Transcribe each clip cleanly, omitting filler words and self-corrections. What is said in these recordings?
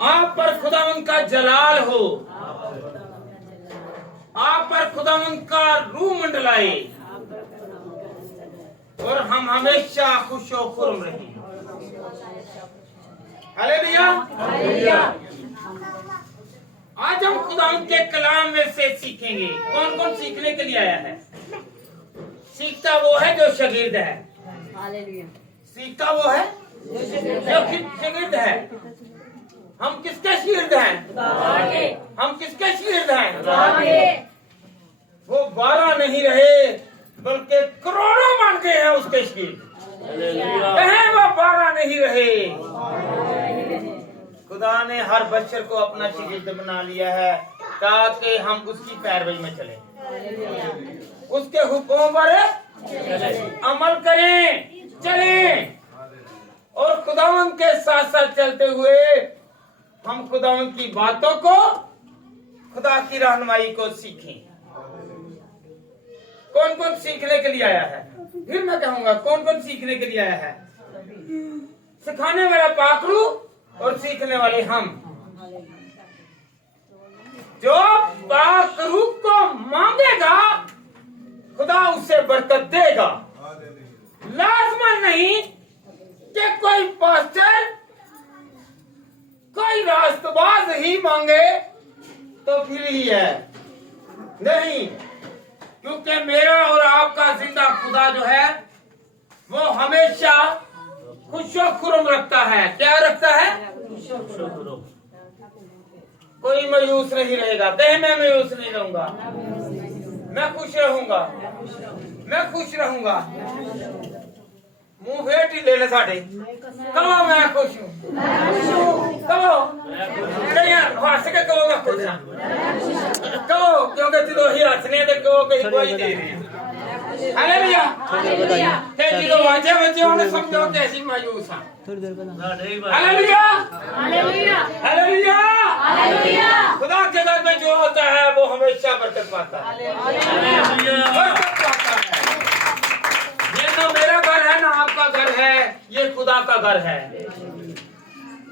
आप पर खुदावंद का जलाल हो, आप पर खुदावंद का रूह मंडलाए और हम हमेशा खुशो खुर्म रहें। हालेलुया। आज हम खुदावंद के कलाम में से सीखेंगे। कौन कौन सीखने के लिए आया है? सीखता वो है जो शागिर्द है। सीखता वो है जो शागिर्द है। हम किसके शागिर्द हैं? हम किसके शागिर्द हैं? वो 12 नहीं रहे बल्कि करोड़ों बन गए हैं उसके शागिर्द। कहें वो 12 नहीं रहे। खुदा ने हर बच्चर को अपना शागिर्द बना लिया है ताकि हम उसकी पैरवी में चलें, उसके हुक्मों पर अमल करें, चलें और खुदावंद के साथ साथ चलते हुए हम खुदावंद की बातों को, खुदा की रहनुमाई को सीखें। कौन कौन सीखने के लिए आया है? फिर मैं कहूंगा कौन कौन सीखने के लिए आया है? सिखाने वाला पाकरू और सीखने वाले हम। जो पाकरू को मांगेगा खुदा उसे बरकत देगा। लाजमन नहीं कि कोई पास्टर, कोई रास्तबाज ही मांगे तो फिर ही है, नहीं, क्योंकि मेरा और आपका जिंदा खुदा जो है वो हमेशा खुशो खुरम रखता है। क्या रखता है? कोई मायूस नहीं रहेगा। कहे मैं मायूस नहीं रहूंगा, मैं खुश रहूंगा, मैं खुश रहूंगा। मुंह फेट ही ले ले साढ़े कहो मैं खुश हूँ, कहो हंस के कहो मैं खुश हूँ, कहो क्योंकि तुम ही हंसने दे कहो कहीं कोई दे रही है। हालेलुया। जो वाजे बच्चे उन्हें समझो कैसी मायूस है। Hallelujah, hallelujah, hallelujah. खुदा के घर में जो होता है वो हमेशा बरकत पाता है, बरकत पाता है। ये ना मेरा घर है ना आपका घर है, ये खुदा का घर है।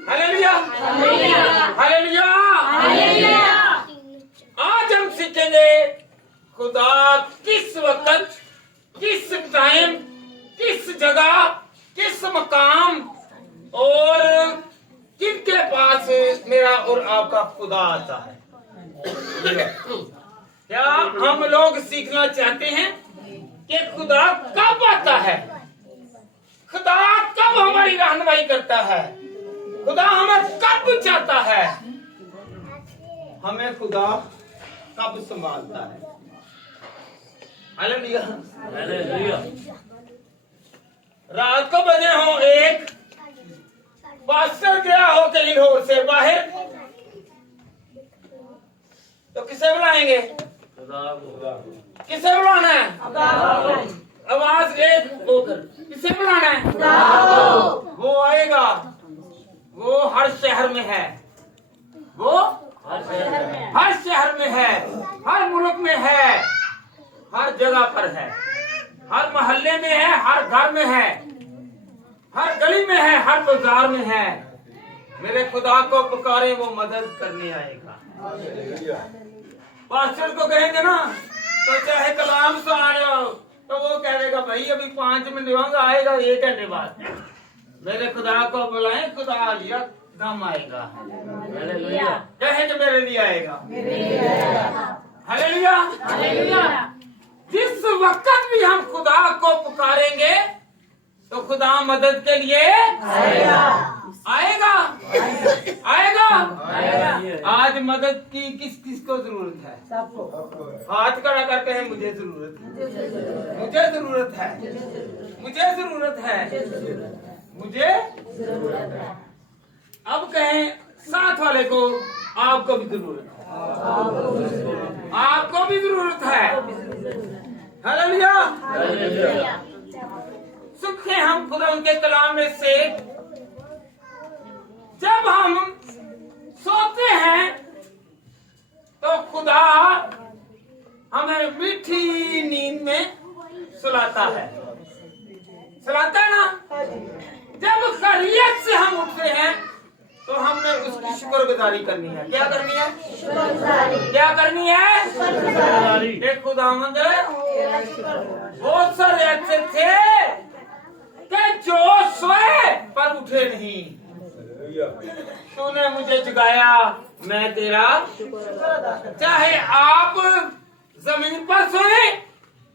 Hallelujah, hallelujah, hallelujah. आज हम सीखेंगे खुदा किस वक्त, किस टाइम, किस जगह, किस मकाम और किनके पास मेरा और आपका खुदा आता है। क्या हम लोग सीखना चाहते हैं कि खुदा कब आता है? खुदा कब हमारी रहनुमाई करता है? खुदा हमें कब चाहता है? हमें खुदा कब संभालता है? Hallelujah, hallelujah. रात को बजे हो 1, पास्टर गया हो कहीं होर से बाहर, तो किसे बुलाएंगे? किसे बुलाना है? आवाज एक होकर किसे बुलाना है? वो आएगा, वो हर शहर में है, वो हर शहर में है, हर मुल्क में है, हर जगह पर है, हर मोहल्ले में है, हर घर में है, हर गली में है, हर बाजार में है। मेरे खुदा को पुकारे वो मदद करने आएगा। पास्टर को कहेंगे ना तो चाहे कलाम से आ रहे हो तो वो कहेगा भाई अभी 5 मिनट होगा, आएगा 1 घंटे बाद। मेरे खुदा को बुलाएं, खुदा आ लिया दम आएगा। कहे कि मेरे लिए आएगा। Hallelujah, hallelujah. जिस वक्त भी हम खुदा को पुकारेंगे तो खुदा मदद के लिए आएगा, आएगा, आएगा, आएगा। आज मदद की किस किस को जरूरत है? सबको। हाथ खड़ा करके है मुझे जरूरत है, मुझे जरूरत है, मुझे जरूरत है, मुझे जरूरत है। अब कहें साथ वाले को आपको भी जरूरत है, आपको भी जरूरत है। Hallelujah, hallelujah. सुखे हम खुदा उनके कलाम में से जब हम सोते हैं तो खुदा हमें मीठी नींद में सुलाता है, सुलाता है ना। जब खैरियत से हम उठते हैं तो हमें उसकी शुक्रगुजारी करनी है। क्या करनी है? क्या करनी है? एक खुदावंद बहुत सारे ऐसे थे कि जो सोए पर उठे नहीं। तूने मुझे जगाया, मैं तेरा चाहे आप जमीन पर सोए,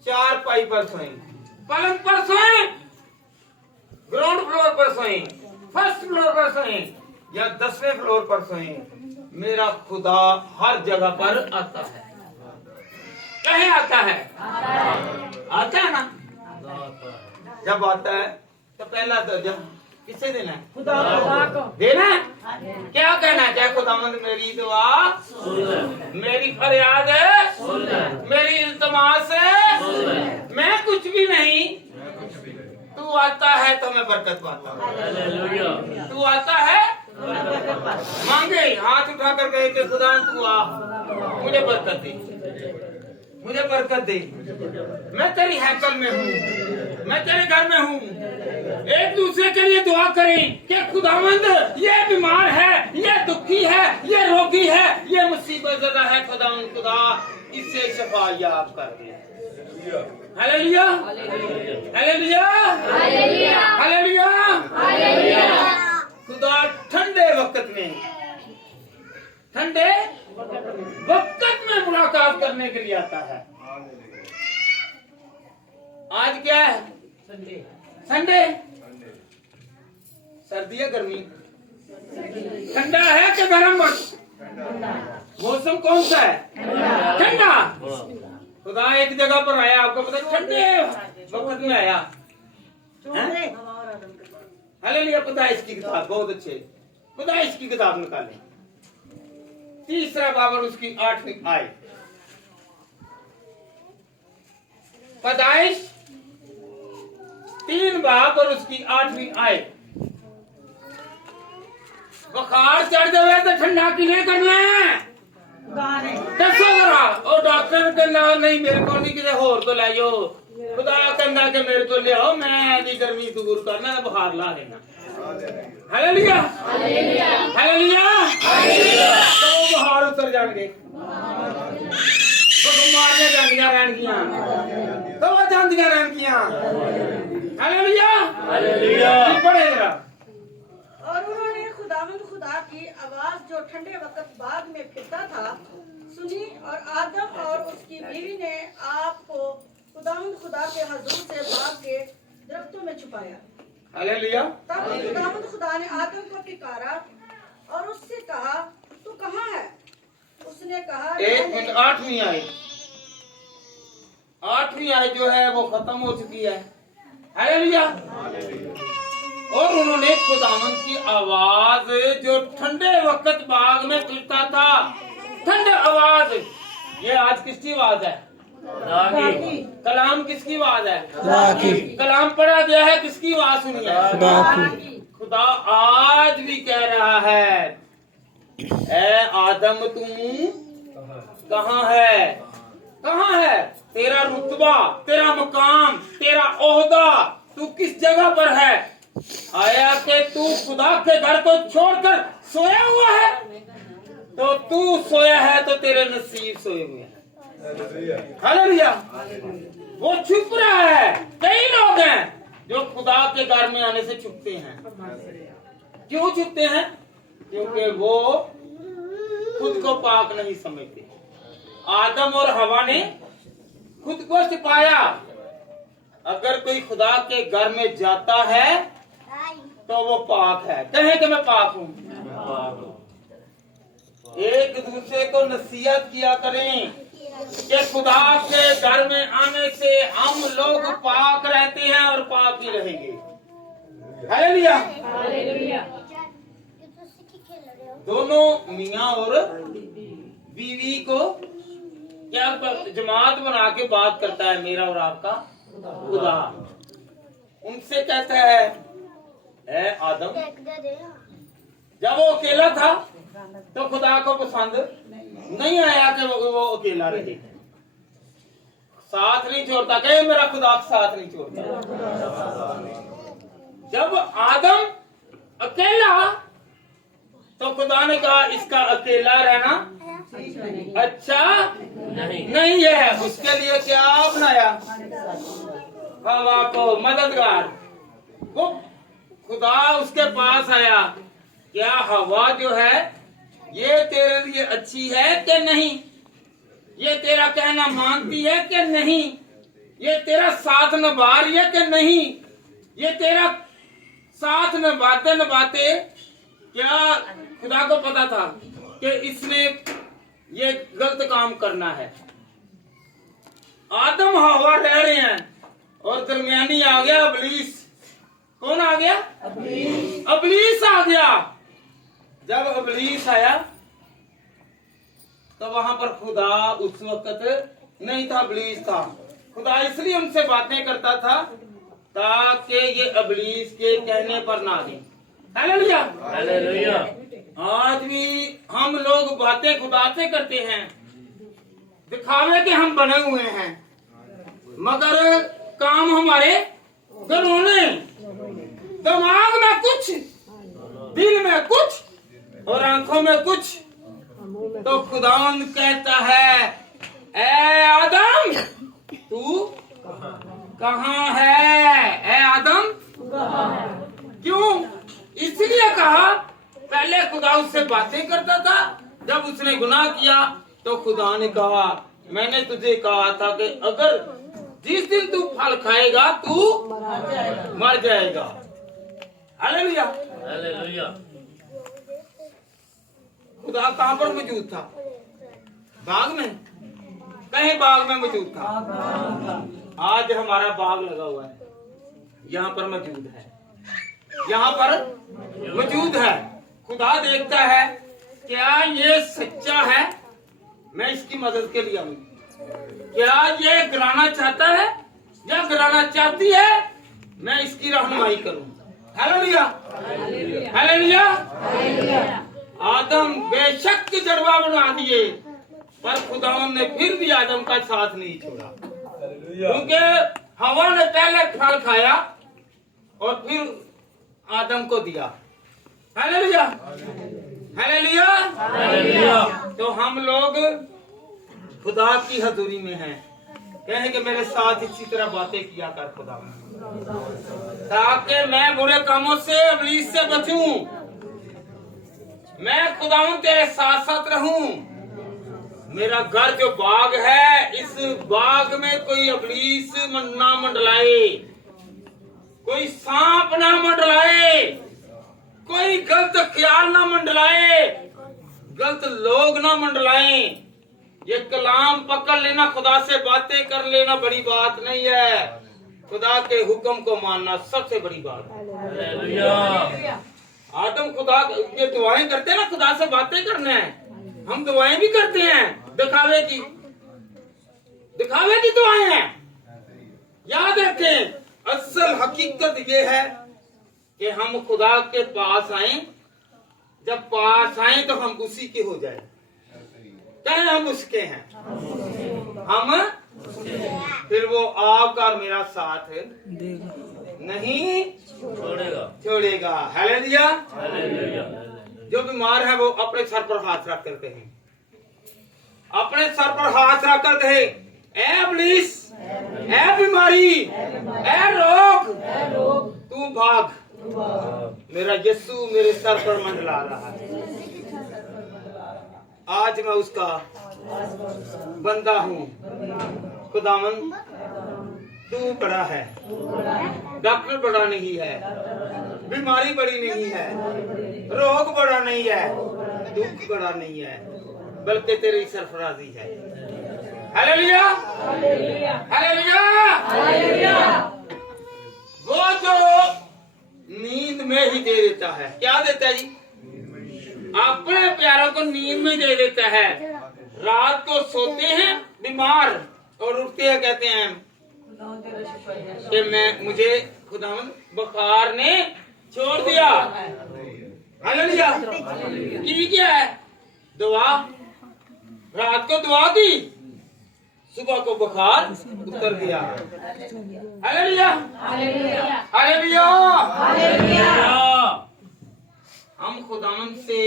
चारपाई पर सोए, पलंग पर सोए, ग्राउंड फ्लोर पर सोए, फर्स्ट फ्लोर पर सोए या 10वें फ्लोर पर सोए, मेरा खुदा हर जगह पर आता है। कहीं आता है? आता है ना? जब आता है तो पहला दर्जा किसे देना है? खुदा को देना है। क्या कहना चाहिए? खुदावंद मेरी दुआ मेरी फरियाद मेरी इल्तमास मैं कुछ भी नहीं, तू आता है तो मैं बरकत पाता हूँ। तू आता है मांगे, हाथ उठा कर कहे कि खुदा तू आ, मुझे बरकत दे, मुझे बरकत दे। मैं तेरी हैकल में हूँ, मैं तेरे घर में हूँ। एक दूसरे के लिए दुआ करें कि खुदावंद ये बीमार है, ये दुखी है, ये रोगी है, ये मुसीबत ज़दा है, खुदावंद खुदा इससे शफा याब कर दे। Hallelujah, hallelujah, hallelujah, hallelujah. खुदा ठंडे वक्त में, ठंडे वक्त में मुलाकात करने के लिए आता है। आज क्या है? संडे। सर्दी है गर्मी? ठंडा है कि गर्म? मौसम कौन सा है? ठंडा। खुदा एक जगह पर आया, आपको पता, ठंडे वक्त में आया। हालेलुया। पैदाइश की किताब बहुत अच्छे, पैदाइश की किताब निकालें, 3रा बाब और उसकी 8वीं आयत। पैदाइश 3 बाब और उसकी 8वीं आयत। बुखार चढ़ जाए तो ठंडा किने करना है? दसो जरा। और डॉक्टर कहना नहीं मेरे को नहीं, किसी होर को ले जाओ। खुदा कहना कि मेरे को ले आओ, मैं आदि गर्मी दूर करना, बुखार ला देना। Hallelujah, hallelujah, hallelujah. तो बुखार उतर जाएंगे, बीमारियां जांदियां रहनगियां, तो जांदियां रहनगियां। Hallelujah, hallelujah. पढ़े जरा। और उन्होंने खुदावंद खुदा की आवाज जो ठंडे वक्त बाग में फिरता था सुनी, और आदम और उसकी बीवी ने आपको खुदावंद खुदा के हजूर से बाग के दरख्तों में छुपाया। हालेलुया। तब खुदावंद खुदा ने आदम को पुकारा और उससे कहा, तू कहाँ है? उसने कहा, 1 मिनट। 8वीं आयत, 8वीं आयत जो है वो खत्म हो चुकी है। हालेलुया। और उन्होंने खुदावंद की आवाज जो ठंडे वक्त बाग में फिरता था, ठंडे आवाज, ये आज किसकी आवाज है? कलाम किसकी आवाज है? कलाम पढ़ा गया है, किसकी आवाज सुनी है? खुदा आज भी कह रहा है, ए आदम तुम कहाँ है? कहाँ है? तेरा रुतबा, तेरा मकाम, तेरा ओहदा, तू किस जगह पर है? आया कि तू खुदा के घर को छोड़कर सोया हुआ है? तो तू सोया है तो तेरे नसीब सोए हुए हैं। हालेलुया। वो छुप रहा है। कई लोग हैं जो खुदा के घर में आने से छुपते हैं। क्यों छुपते हैं? क्योंकि वो खुद को पाक नहीं समझते। आदम और हवा ने खुद को छिपाया। अगर कोई खुदा के घर में जाता है तो वो पाक है। कहें कि मैं पाक हूं। एक दूसरे को नसीहत किया करें कि खुदा के घर में आने से हम लोग पाक रहते हैं और पाक ही रहेंगे। हालेलुया। दोनों मियाँ और बीवी को क्या जमात बना के बात करता है मेरा और आपका खुदा। उनसे कहता है, ए आदम, जब वो अकेला था तो खुदा को पसंद नहीं आया कि वो अकेला रहे। साथ नहीं छोड़ता, कहे मेरा खुदा साथ नहीं छोड़ता। जब आदम अकेला तो खुदा ने कहा इसका अकेला रहना अच्छा नहीं है। उसके लिए क्या बनाया? हवा को मददगार। वो खुदा उसके पास आया, क्या हवा जो है ये तेरे लिए अच्छी है कि नहीं? ये तेरा कहना मानती है कि नहीं? ये तेरा साथ निभा रही है कि नहीं? ये तेरा साथ निभाते निभाते क्या खुदा को पता था कि इसने ये गलत काम करना है। आदम हवा रह रहे हैं और दरमियानी आ गया इब्लीस। कौन आ गया? इब्लीस आ गया। जब इब्लीस आया तो वहां पर खुदा उस वक्त नहीं था, इब्लीस था। खुदा इसलिए उनसे बातें करता था ताकि ये इब्लीस के कहने पर ना आए। Hallelujah, hallelujah. आज भी हम लोग बातें खुदा से करते हैं, दिखावे के हम बने हुए हैं, मगर काम हमारे घरोने, दिमाग में कुछ, दिल में कुछ और आंखों में कुछ। तो खुदावंद कहता है, ए आदम तू कहाँ है? ए आदम क्यों? इसलिए कहा, पहले खुदा उससे बातें करता था, जब उसने गुनाह किया तो खुदा ने कहा मैंने तुझे कहा था कि अगर जिस दिन तू फल खाएगा तू मर जाएगा। Hallelujah, hallelujah. खुदा कहाँ पर मौजूद था? बाग में, कहीं बाग में मौजूद था। आज हमारा बाग लगा हुआ है, यहाँ पर मौजूद है, यहाँ पर मौजूद है। खुदा देखता है क्या ये सच्चा है, मैं इसकी मदद के लिए आऊँ। क्या ये गिराना चाहता है या गिराना चाहती है, मैं इसकी रहनुमाई करूँ। Hallelujah, hallelujah. आदम बेशक जड़वा बना दिए, पर खुदावन ने फिर भी आदम का साथ नहीं छोड़ा, क्योंकि हवा ने पहले फल खाया और फिर आदम को दिया। Hallelujah, hallelujah, hallelujah. तो हम लोग खुदा की हजूरी में हैं, कहें कि मेरे साथ इसी तरह बातें किया कर खुदा, ताकि मैं बुरे कामों से, इब्लीस से बचूं। मैं खुदावंद तेरे साथ साथ रहूं। मेरा घर जो बाग है, इस बाग में कोई इब्लीस ना मंडलाए, कोई सांप ना मंडलाए, कोई गलत ख्याल ना मंडलाए, गलत लोग ना मंडलाए। ये कलाम पकड़ लेना, खुदा से बातें कर लेना बड़ी बात नहीं है, खुदा के हुक्म को मानना सबसे बड़ी बात है। आदम खुदा ये दुआएं करते हैं ना, खुदा से बातें करना है। हम दुआएं भी करते हैं, दिखावे की दुआएं हैं। याद रखें, असल हकीकत ये है कि हम खुदा के पास आए, जब पास आए तो हम उसी के हो जाए। चाहे हम उसके हैं, हम फिर वो आपका और मेरा साथ नहीं छोड़ेगा। Hallelujah, hallelujah. जो बीमार है वो अपने सर पर हाथ रख कर कहें, अपने सर पर हाथ रख कर कहे, ए इब्लीस, ए बीमारी, ए रोग, तू भाग। मेरा यीशु मेरे सर पर मंडला रहा है। आज मैं उसका बंदा हूँ। खुदावन तू बड़ा है, डॉक्टर बड़ा नहीं है, बीमारी बड़ी नहीं है, रोग बड़ा नहीं है, दुख बड़ा नहीं है, बल्कि तेरी सरफराजी है। Hallelujah, hallelujah, hallelujah. वो जो नींद में ही दे देता है, क्या देता है जी? अपने प्यारों को नींद में दे देता है। रात को सोते हैं बीमार और उठते हैं, कहते हैं कि मुझे खुदावन बुखार ने छोड़ दिया। हालेलुया। की क्या है? दुआ, रात को दुआ की, सुबह को बुखार उतर गया। Hallelujah, hallelujah, hallelujah. हम खुदावन से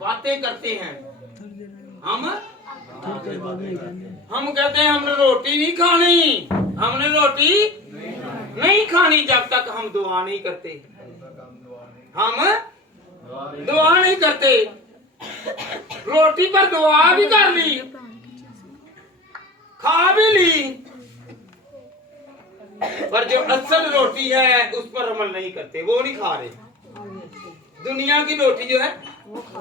बातें करते हैं। हम कहते हैं हमने रोटी नहीं खानी, हमने रोटी नहीं खानी जब तक हम दुआ नहीं करते। हम दुआ नहीं करते। रोटी पर दुआ भी कर ली, खा भी ली, पर जो असल रोटी है उस पर अमल नहीं करते, वो नहीं खा रहे। दुनिया की रोटी जो है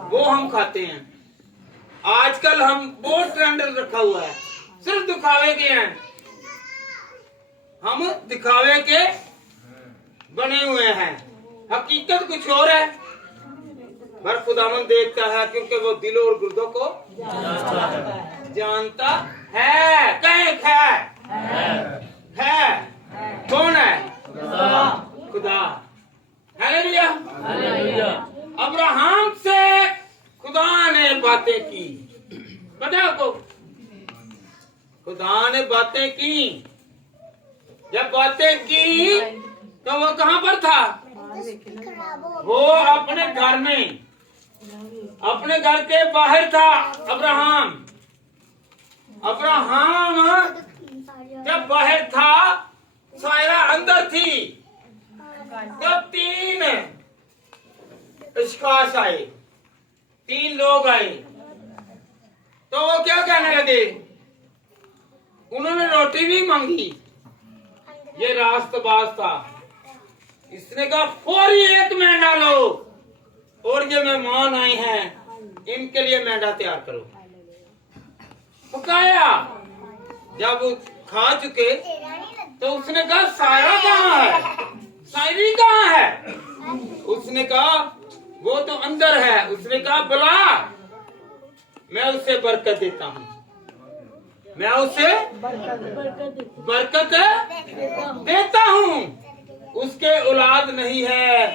वो हम खाते हैं। आजकल हम बहुत ट्रेंड रखा हुआ है, सिर्फ दिखावे के हैं। हम दिखावे के बने हुए हैं, हकीकत कुछ और है। पर खुदावन देखता है, क्योंकि वो दिल और गुर्दों को जानता है। कहे है कौन है? खुदा। हालेलुया। अब्राहम से खुदा ने बातें की, पता है आपको? खुदा ने बातें की। जब बातें की तो वो कहां पर था? वो अपने घर में, अपने घर के बाहर था। अब्राहम जब बाहर था, सायरा अंदर थी। तो 3 अशखास आए, 3 लोग आए। तो वो क्या कहने लगे? उन्होंने रोटी भी मांगी। ये रास्तबाज था। इसने कहा फौरी एक मेंढा लो, और ये मेहमान आए हैं, इनके लिए मेंढा तैयार करो। पकाया। जब खा चुके तो उसने कहा सायरा कहाँ है? सायरी कहाँ है? उसने कहा वो तो अंदर है। उसने कहा बुला, मैं उसे बरकत देता हूँ, मैं उसे बरकत देता हूँ। उसके औलाद नहीं है,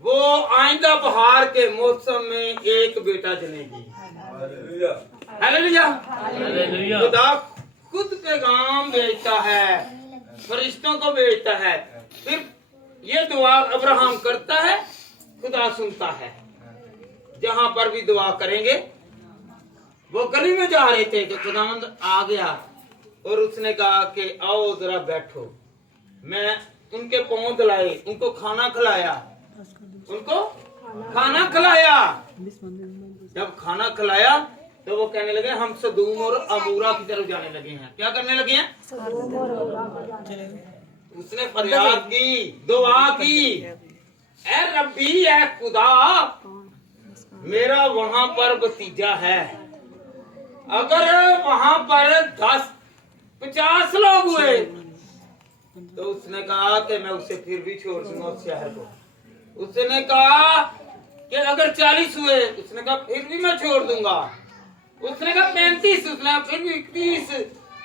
वो आइंदा बहार के मौसम में एक बेटा जनेगी। हालेलुया। खुदा खुद पैगाम भेजता है, फरिश्तों को भेजता है, फिर ये दुआ अब्राहम करता है, खुदा सुनता है। जहां पर भी दुआ करेंगे, वो गली में जा रहे थे तो खुदावंद आ गया और उसने कहा कि आओ जरा बैठो। मैं उनके पांव धुलाए, उनको खाना खिलाया, उनको खाना खिलाया। जब खाना खिलाया तो वो कहने लगे हम सदूम और अमूरा की तरफ जाने लगे हैं। क्या करने लगे हैं? उसने फरियाद की, दुआ की, ऐ रब्बी, ऐ खुदा, मेरा वहां पर भतीजा है, अगर वहां पर 10-50 लोग हुए तो उसने कहा कि मैं उसे फिर भी छोड़ दूंगा उस शहर को। उसने कहा कि अगर 40 हुए, उसने कहा फिर भी मैं छोड़ दूंगा। उसने कहा 35, उसने कहा फिर भी 30,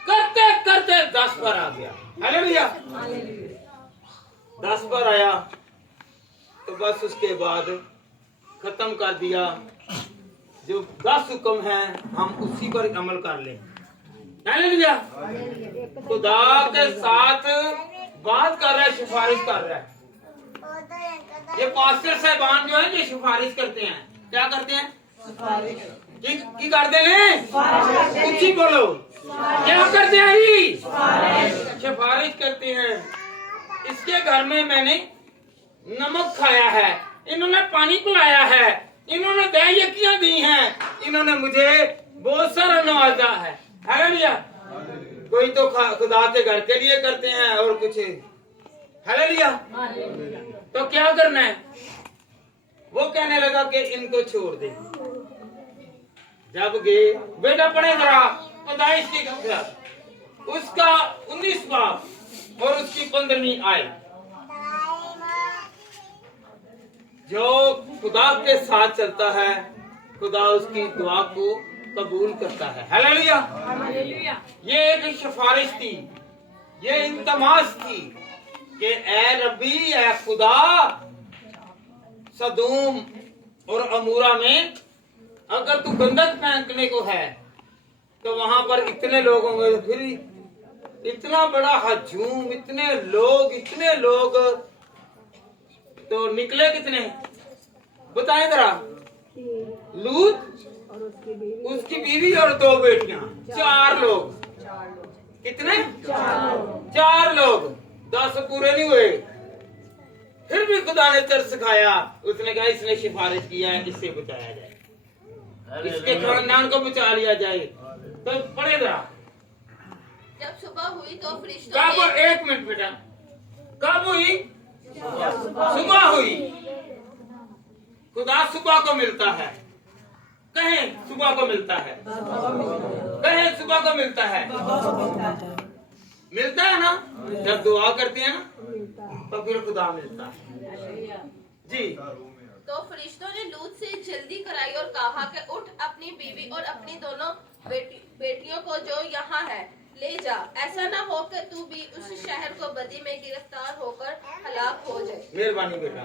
करते करते 10 पर आ गया। हालेलुया। 10 पर आया तो बस उसके बाद खत्म कर दिया। जो 10 हुक्म है हम उसी पर अमल कर लें। हालेलुया। खुदा के साथ बात कर रहा है, सिफारिश कर रहा है। ये पास्टर साहबान जो है ये सिफारिश करते हैं। क्या करते हैं? की करते हैं? ऊंची बोलो। क्या करते हैं? ही सिफारिश करते हैं। इसके घर में मैंने नमक खाया है, इन्होंने पानी पिलाया है, इन्होंने दही दी हैं, इन्होंने मुझे बहुत सारा नवाजा है। हालेलुया। कोई तो खुदा के घर के लिए करते हैं और कुछ। हालेलुया। तो क्या करना है? वो कहने लगा कि इनको छोड़ दे। जब गए, बेटा पढ़े जरा पैदाइश की किताब, उसका 19 बाब और उसकी 15वीं आयत। जो खुदा के साथ चलता है, खुदा उसकी दुआ को कबूल करता है। हालेलुया। ये एक सिफारिश थी, ये इल्तमास थी कि ए रब्बी, ए खुदा, सदूम और अमूरा में अगर तू गंदक फेंकने को है तो वहां पर इतने लोग होंगे, फिर इतना बड़ा हजूम, इतने लोग तो निकले कितने? बताएं जरा। उसकी बीवी और 2 बेटियां, 4 लोग। कितने? 4 लोग। 10 पूरे नहीं हुए। फिर भी खुदा ने तरस खाया, उसने कहा इसने सिफारिश किया है, इससे बचाया जाए, इसके खानदान को बचा लिया जाए। तो पढ़ेगा। जब सुबह हुई तो फरिश्तों कब? ने 1 मिनट बेटा। कब हुई? सुबह हुई। खुदा सुबह को मिलता है। कहें सुबह को मिलता है। कहें सुबह को मिलता है। मिलता है ना? जब दुआ करते हैं ना तो फिर खुदा मिलता है। जी। तो फरिश्तों ने लूत से जल्दी कराई और कहा कि उठ, अपनी बीवी और अपनी दोनों बेटियों को जो यहाँ है ले जा, ऐसा ना हो कि तू भी उस शहर को बदी में गिरफ्तार होकर हलाक हो जाए। मेहरबानी बेटा।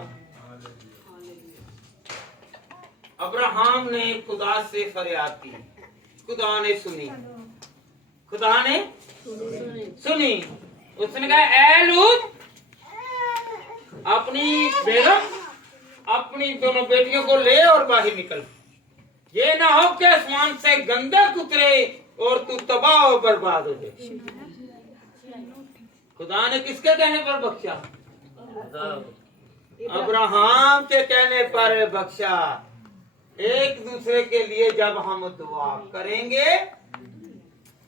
अब्राहम ने खुदा से फरियाद की, खुदा ने सुनी। खुदा ने सुनी। उसने कहा ऐ लूत, अपनी बेगम अपनी दोनों बेटियों को ले और बाहर निकल। ये ना हो कि आसमान से गंधक उतरे और तू तबाह और बर्बाद हो जाए। खुदा ने किसके कहने पर बख्शा? अब्राहम के कहने पर बख्शा। एक दूसरे के लिए जब हम दुआ करेंगे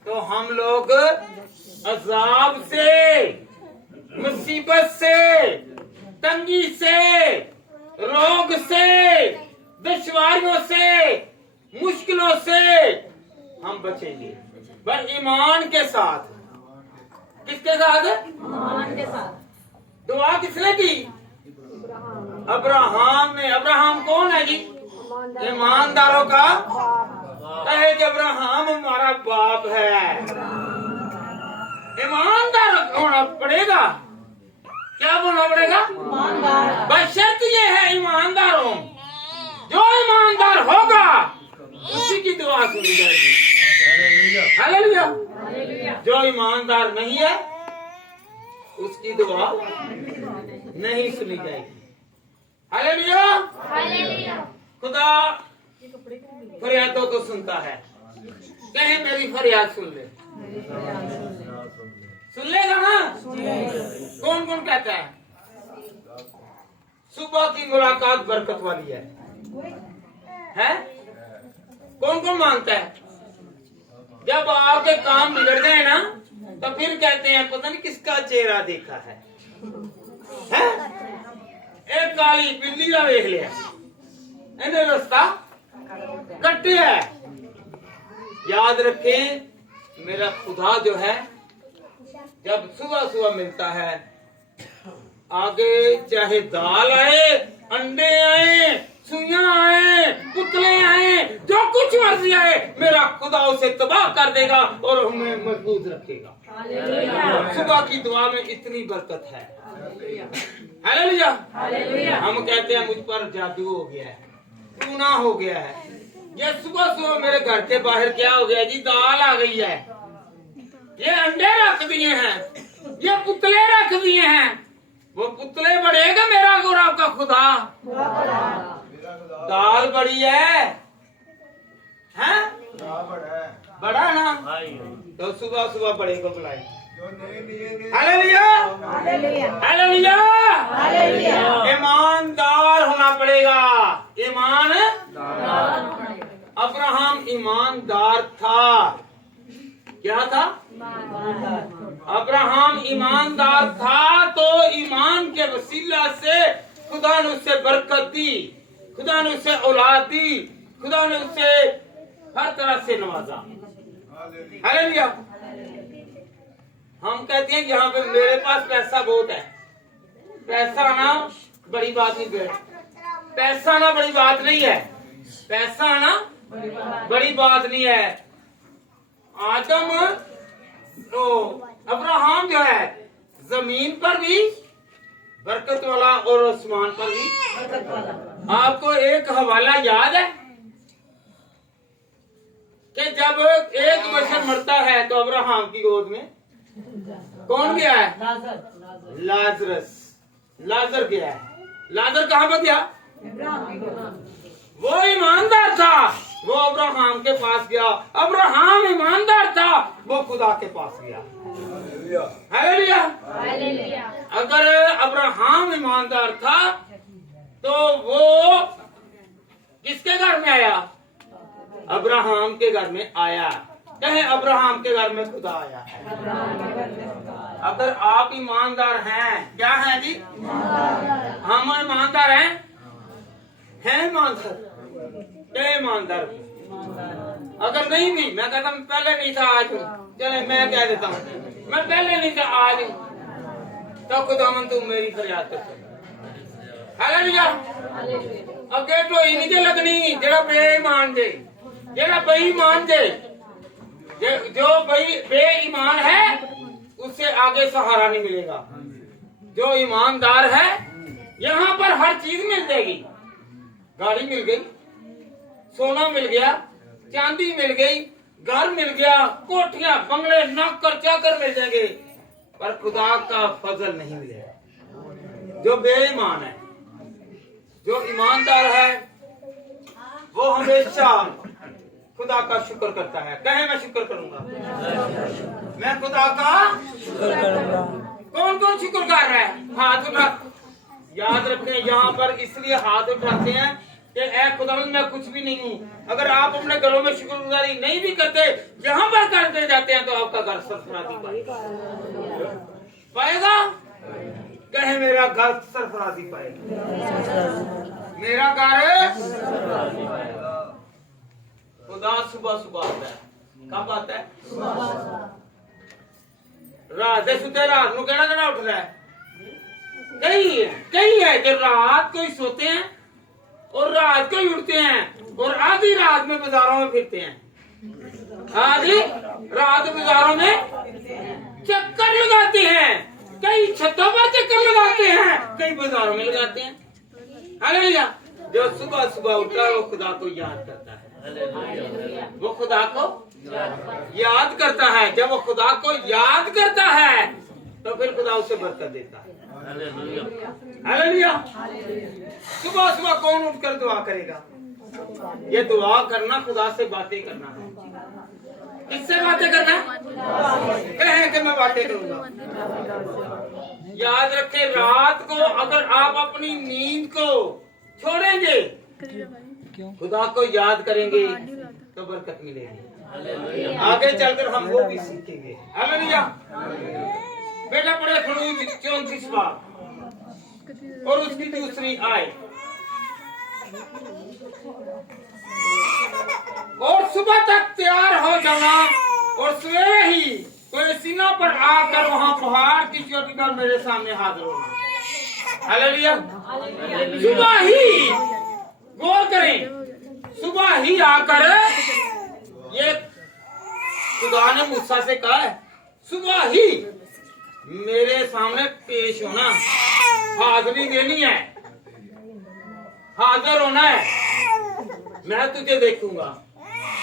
तो हम लोग अजाब से, मुसीबत से, तंगी से, रोग से, दुश्वारियों से, मुश्किलों से हम बचेंगे, पर ईमान के साथ। किसके साथ? ईमान के साथ। दुआ किसने की? अब्राहम ने। अब्राहम कौन है जी? ईमानदारों का कहे कि अब्राहम हमारा बाप है। ईमानदार होना पड़ेगा। क्या बोलना पड़ेगा? बशर्त ये है ईमानदार हो। जो ईमानदार होगा उसी की दुआ सुनी जाएगी। हालेलुया। जो ईमानदार नहीं है उसकी दुआ नहीं सुनी जाएगी। हालेलुया। खुदा फरियादों को सुनता है। कहे मेरी फरियाद सुन ले। सुन लेगा ना? कौन कौन कहता है? सुबह की मुलाकात बरकत वाली है? कौन कौन मानता है? जब आपके काम बिगड़ जाए ना तो फिर कहते हैं पता नहीं किसका चेहरा देखा है? एक काली बिल्ली का देख लिया, इन्हें रास्ता कट्टे है। याद रखें, मेरा खुदा जो है जब सुबह सुबह मिलता है, आगे चाहे दाल आए, अंडे आए, सुइयां आए, पुतले आए, जो कुछ मर्जी आए, मेरा खुदा उसे तबाह कर देगा और हमें मजबूत रखेगा। सुबह की दुआ में इतनी बरकत है। हालेलुया। हम कहते हैं मुझ पर जादू हो गया है, टूना हो गया है। ये सुबह सुबह मेरे घर के बाहर क्या हो गया जी? दाल आ गई है, ये अंडे रख दिए हैं, ये पुतले रख दिए हैं। वो पुतले बढ़ेगा मेरा गौरव का खुदा। दाल बड़ी है, हैं? बड़ा ना? तो सुबह सुबह बड़े को बुलाई। हालेलुया। हालेलुया। ईमानदार होना पड़ेगा। ईमान। अब्राहम ईमानदार था। क्या था? अब्राहम ईमानदार था, तो ईमान के वसीला से खुदा ने उसे बरकत दी, खुदा ने उसे औलाद दी, खुदा ने उसे हर तरह से नवाजा। हालेलुया। हम कहते हैं यहाँ पे मेरे पास पैसा बहुत है। पैसा आना बड़ी बात नहीं है। पैसा आना बड़ी बात नहीं है। पैसा आना बड़ी बात नहीं है। आदम तो अब्राहम जो है जमीन पर भी बरकत वाला और आसमान पर भी बरकत वाला। आपको एक हवाला याद है कि जब एक बच्चा मरता है तो अब्राहम की गोद में कौन गया है? लाजरस। लाजर गया है। लाजर कहाँ पर गया? वो ईमानदार था। वो अब्राहम के पास गया। अब्राहम ईमानदार था, वो खुदा के पास गया। हालेलुया। अगर अब्राहम ईमानदार था तो वो किसके घर में आया? अब्राहम के घर में आया। कहे अब्राहम के घर में खुदा आया। अगर आप ईमानदार हैं, क्या हैं जी? हम ईमानदार हैं ईमानदार, क्या ईमानदार? अगर नहीं भी, मैं कहता हूँ पहले नहीं था आज हूँ, चले मैं कह देता हूँ मैं पहले नहीं था आज हूँ, तो खुदावन तू मेरी फरियाद कर। हालेलुया। अगे तो ही नहीं लगनी जेड़ा बेईमान दे, जेड़ा बेईमान दे, जो बेईमान है उससे आगे सहारा नहीं मिलेगा। जो ईमानदार है यहाँ पर हर चीज मिल जाएगी। गाड़ी मिल गई, सोना मिल गया, चांदी मिल गई, घर मिल गया, कोठियां बंगले नौकर चाकर मिल जाएंगे, पर खुदा का फजल नहीं मिलेगा। जो बेईमान है, जो ईमानदार है, वो हमेशा खुदा का शुक्र करता है। कहे मैं शुक्र करूंगा, मैं खुदा का शुक्र करूंगा। कौन कौन शुक्र कर रहा है? हाथ उठा। याद रखें, यहाँ पर इसलिए हाथ उठाते हैं कि ऐ खुदावंद मैं कुछ भी नहीं हूँ। अगर आप अपने घरों में शुक्रगुजारी नहीं भी करते, यहाँ पर करते जाते हैं, तो आपका घर सरफराजी पाएगा। कहे मेरा घर सरफराजी पाएगा, मेरा घर। खुदा सुबह सुबह आता है। कब आता है? रात सुते रात को कहना कहना उठ रहा है। कई है कि रात को ही सोते हैं और रात को ही उठते हैं और आधी रात में बाजारों में फिरते हैं। आधी रात बाजारों में चक्कर लगाते हैं, कई छतों पर चक्कर लगाते हैं, कई बाजारों में लगाते हैं। हालेलुया। जो सुबह सुबह उठता है वो खुदा को याद करता है। वो खुदा को याद करता है। जब वो खुदा को याद करता है तो फिर खुदा उसे बरकत देता है। हालेलुया। सुबह सुबह कौन उठकर दुआ करेगा? ये दुआ करना खुदा से बातें करना है। किससे बातें करना? कहें कि मैं बातें करूंगा। याद रखें, रात को अगर आप अपनी नींद को छोड़ेंगे, खुदा को याद करेंगे तो बरकत मिलेगी। आगे चलकर हम वो भी सीखेंगे। हालेलुया। बेटा पढ़े खरूज 34 बार और उसकी दूसरी आय। और सुबह तक तैयार हो जाना और सवेरे ही कोई सीना पर आकर वहाँ पहाड़ की चोटी पर मेरे सामने हाजिर होना। हालेलुया। सुबह ही गौर करें, सुबह ही आकर, ये खुदा ने मूसा से कहा है, सुबह ही मेरे सामने पेश होना, हाजिरी देनी है, हाजिर होना है। मैं तुझे देखूंगा,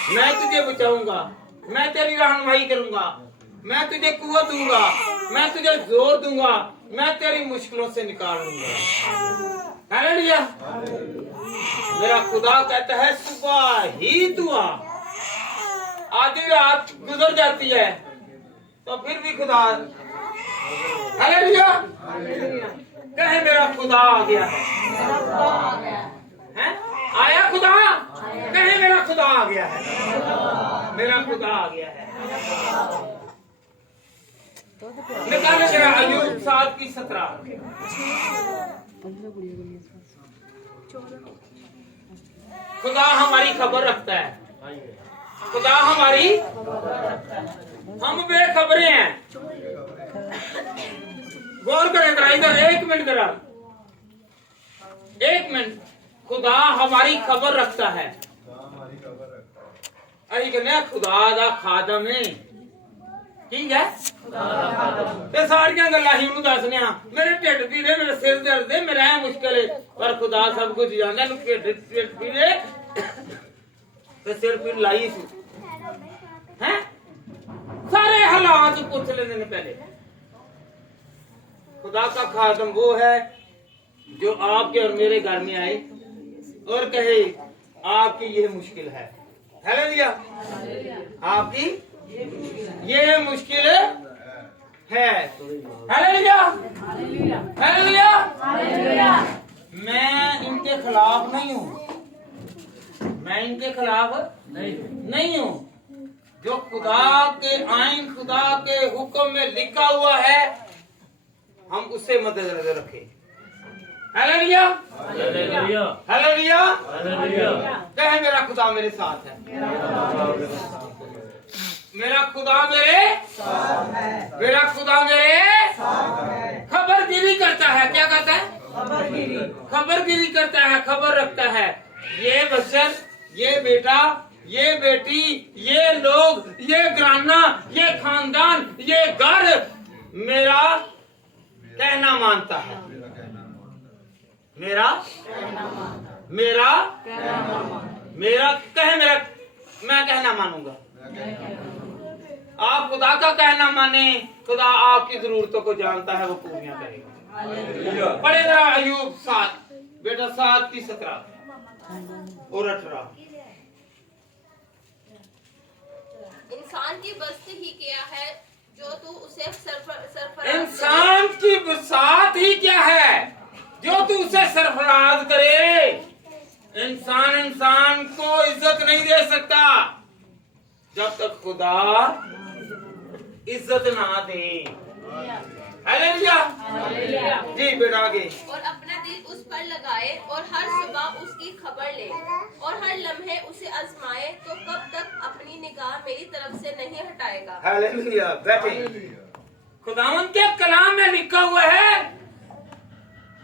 मैं तुझे बचाऊंगा, मैं तेरी रहनुमाई करूंगा, मैं तुझे कुव्वत दूंगा, मैं तुझे जोर दूंगा, मैं तेरी मुश्किलों से निकालूंगा। हालेलुया। मेरा खुदा कहता है सुबह ही दुआ। आधी रात गुजर जाती है तो फिर भी खुदा। हालेलुया। कहे मेरा खुदा आ गया है। आया खुदा? कहे मेरा खुदा आ गया है। मेरा खुदा आ गया है। निकाले जरा अय्यूब 7 की 17। खुदा हमारी खबर रखता है। खुदा हमारी, हम बेखबरें हैं। गौर करें जरा इधर, 1 मिनट जरा, 1 मिनट। खुदा हमारी खबर रखता है। अरे कहने खुदा दा खादम है, ठीक है। ते सारियां गल्लां ही उन्हें दसने, मेरे ढिड पीड़े, मेरे सिर दर्द है, मेरा है मुश्किल है, पर खुदा सब कुछ जानदा। ढिड पीड़े ते सिर पीड़ लाई सी हैं, सारे हालात पूछ लेने ने पहले। खुदा का खादम वो है जो आपके और मेरे घर में आए और कहे आपकी ये मुश्किल है। हालेलुया। आपकी ये मुश्किल है। Hallelujah, hallelujah. मैं इनके खिलाफ नहीं हूँ, मैं इनके खिलाफ नहीं हूँ। जो खुदा के आइन, खुदा के हुक्म में लिखा हुआ है, हम उससे मद्देनजर रखें। Hallelujah, hallelujah. कहे मेरा खुदा मेरे साथ है, मेरा खुदा मेरा खुदा मेरे खबरगिरी करता है। क्या करता है? खबरगिरी करता है, खबर रखता है। ये बच्चन, ये बेटा, ये बेटी, ये लोग, ये घराना, ये खानदान, ये घर मेरा कहना मानता है। मेरा मैं कहना मानूंगा। आप खुदा का कहना माने, खुदा आपकी जरूरतों को जानता है, वो पूरियां करेगा। पढ़े जरा अय्यूब 7 बेटा 7 की 17 और 18। इंसान की बस्त ही क्या है जो तू उसे सरफराज इंसान की बसात ही क्या है जो तू उसे सरफराज करे। इंसान को इज्जत नहीं दे सकता जब तक खुदा इज्जत ना दे। हालेलुया जी बेटा आगे। और अपना दिल उस पर लगाए और हर सुबह उसकी खबर ले और हर लम्हे उसे आजमाए, तो कब तक अपनी निगाह मेरी तरफ से नहीं हटाएगा। हालेलुया। बैठे। खुदावंद के कलाम में लिखा हुआ है,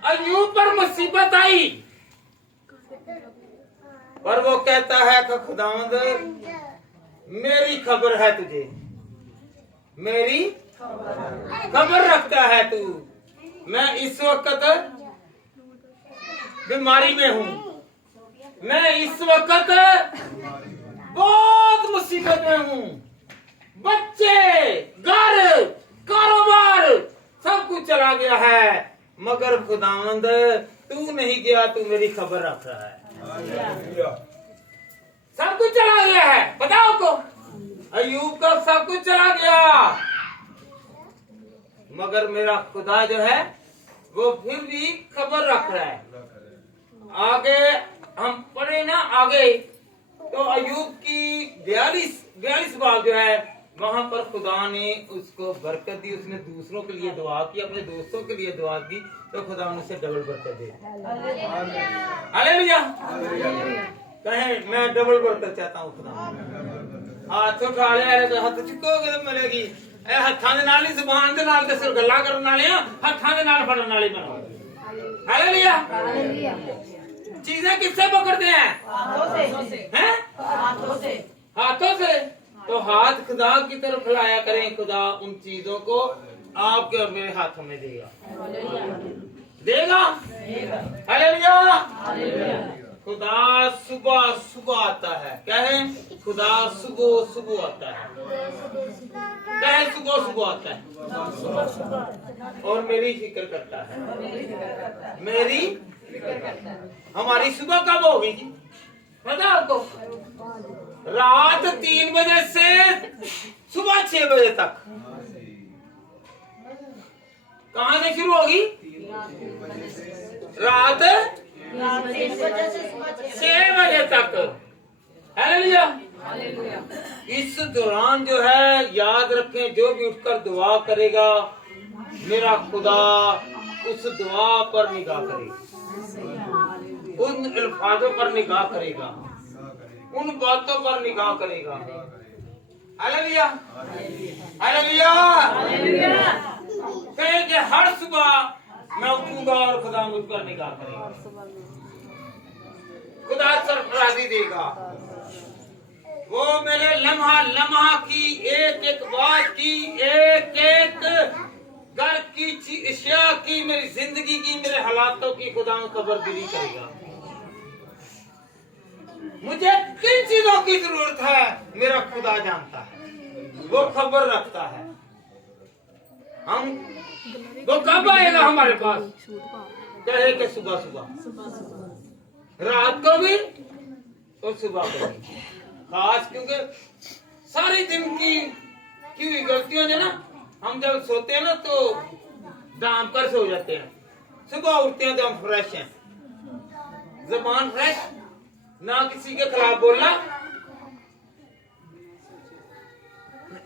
अय्यूब पर मुसीबत आई पर वो कहता है कि खुदावंद मेरी खबर है तुझे, मेरी खबर रखता है तू। मैं इस वक्त बीमारी में हूँ, मैं इस वक्त बहुत मुसीबत में हूँ। बच्चे, घर, कारोबार सब कुछ चला गया है, मगर खुदावंद तू नहीं गया, तू मेरी खबर रख रहा है। सब कुछ चला गया है, बताओ को अय्यूब का सब कुछ चला गया, मगर मेरा खुदा जो है वो फिर भी खबर रख रहा है। आगे हम पढ़े ना आगे, तो अय्यूब की 42 बात जो है वहां पर खुदा ने उसको बरकत दी। उसने दूसरों के लिए दुआ की, अपने दोस्तों के लिए दुआ की, तो खुदा ने उसे डबल बरकत दे। हालेलुया। कहें मैं डबल बरकत चाहता हूँ खुदा। हाथ उठा लिया तो हाथ चुकोगे तो मिलेगी। हत्थां दे नाल ही ज़बान दे नाल ते सिर्फ गल्लां करन वाले आ, हत्थां दे नाल फड़न वाले बनो। हालेलुया। चीजें किससे पकड़ते हैं? हैं? हाथों से। तो हाथ खुदा की तरफ फैलाया करें। खुदा उन चीजों को आपके और मेरे हाथों में देगा। हालेलुया। खुदा सुबह सुबह आता है। क्या है? खुदा सुबह सुबह आता है। क्या है? सुबह सुबह आता है और मेरी फिक्र करता है। मेरी हमारी सुबह कब होगी जी? पता आपको? रात 3 बजे से सुबह 6 बजे तक। कहाँ से शुरू होगी? रात 6 बजे तक। हालेलुया। इस दौरान जो है याद रखें, जो भी उठकर दुआ करेगा मेरा खुदा उस दुआ पर निगाह करेगा, उन अल्फाजों पर निगाह करेगा, उन बातों पर निगाह करेगा। हालेलुया। हालेलुया। कहेंगे हर सुबह मैं उठूंगा और खुदा मुझ पर निगाह करेगा, खुदा सरफराजी देगा। वो मेरे लम्हा लम्हा की, एक एक बात की, एक एक घर की अशिया की, मेरी जिंदगी की, मेरे हालातों की खुदा खबरगिरी करेगा। मुझे किन चीजों की जरूरत है मेरा खुदा जानता है, वो खबर रखता है। हम वो कब आएगा हमारे पास? कहे कि सुबह सुबह, रात को भी और सुबह को भी। खास, क्योंकि सारे दिन की हुई गलतियों से ना हम जब सोते हैं ना तो दाम कर सो जाते हैं, सुबह उठते हैं तो हम फ्रेश हैं, जबान फ्रेश, ना किसी के खिलाफ बोलना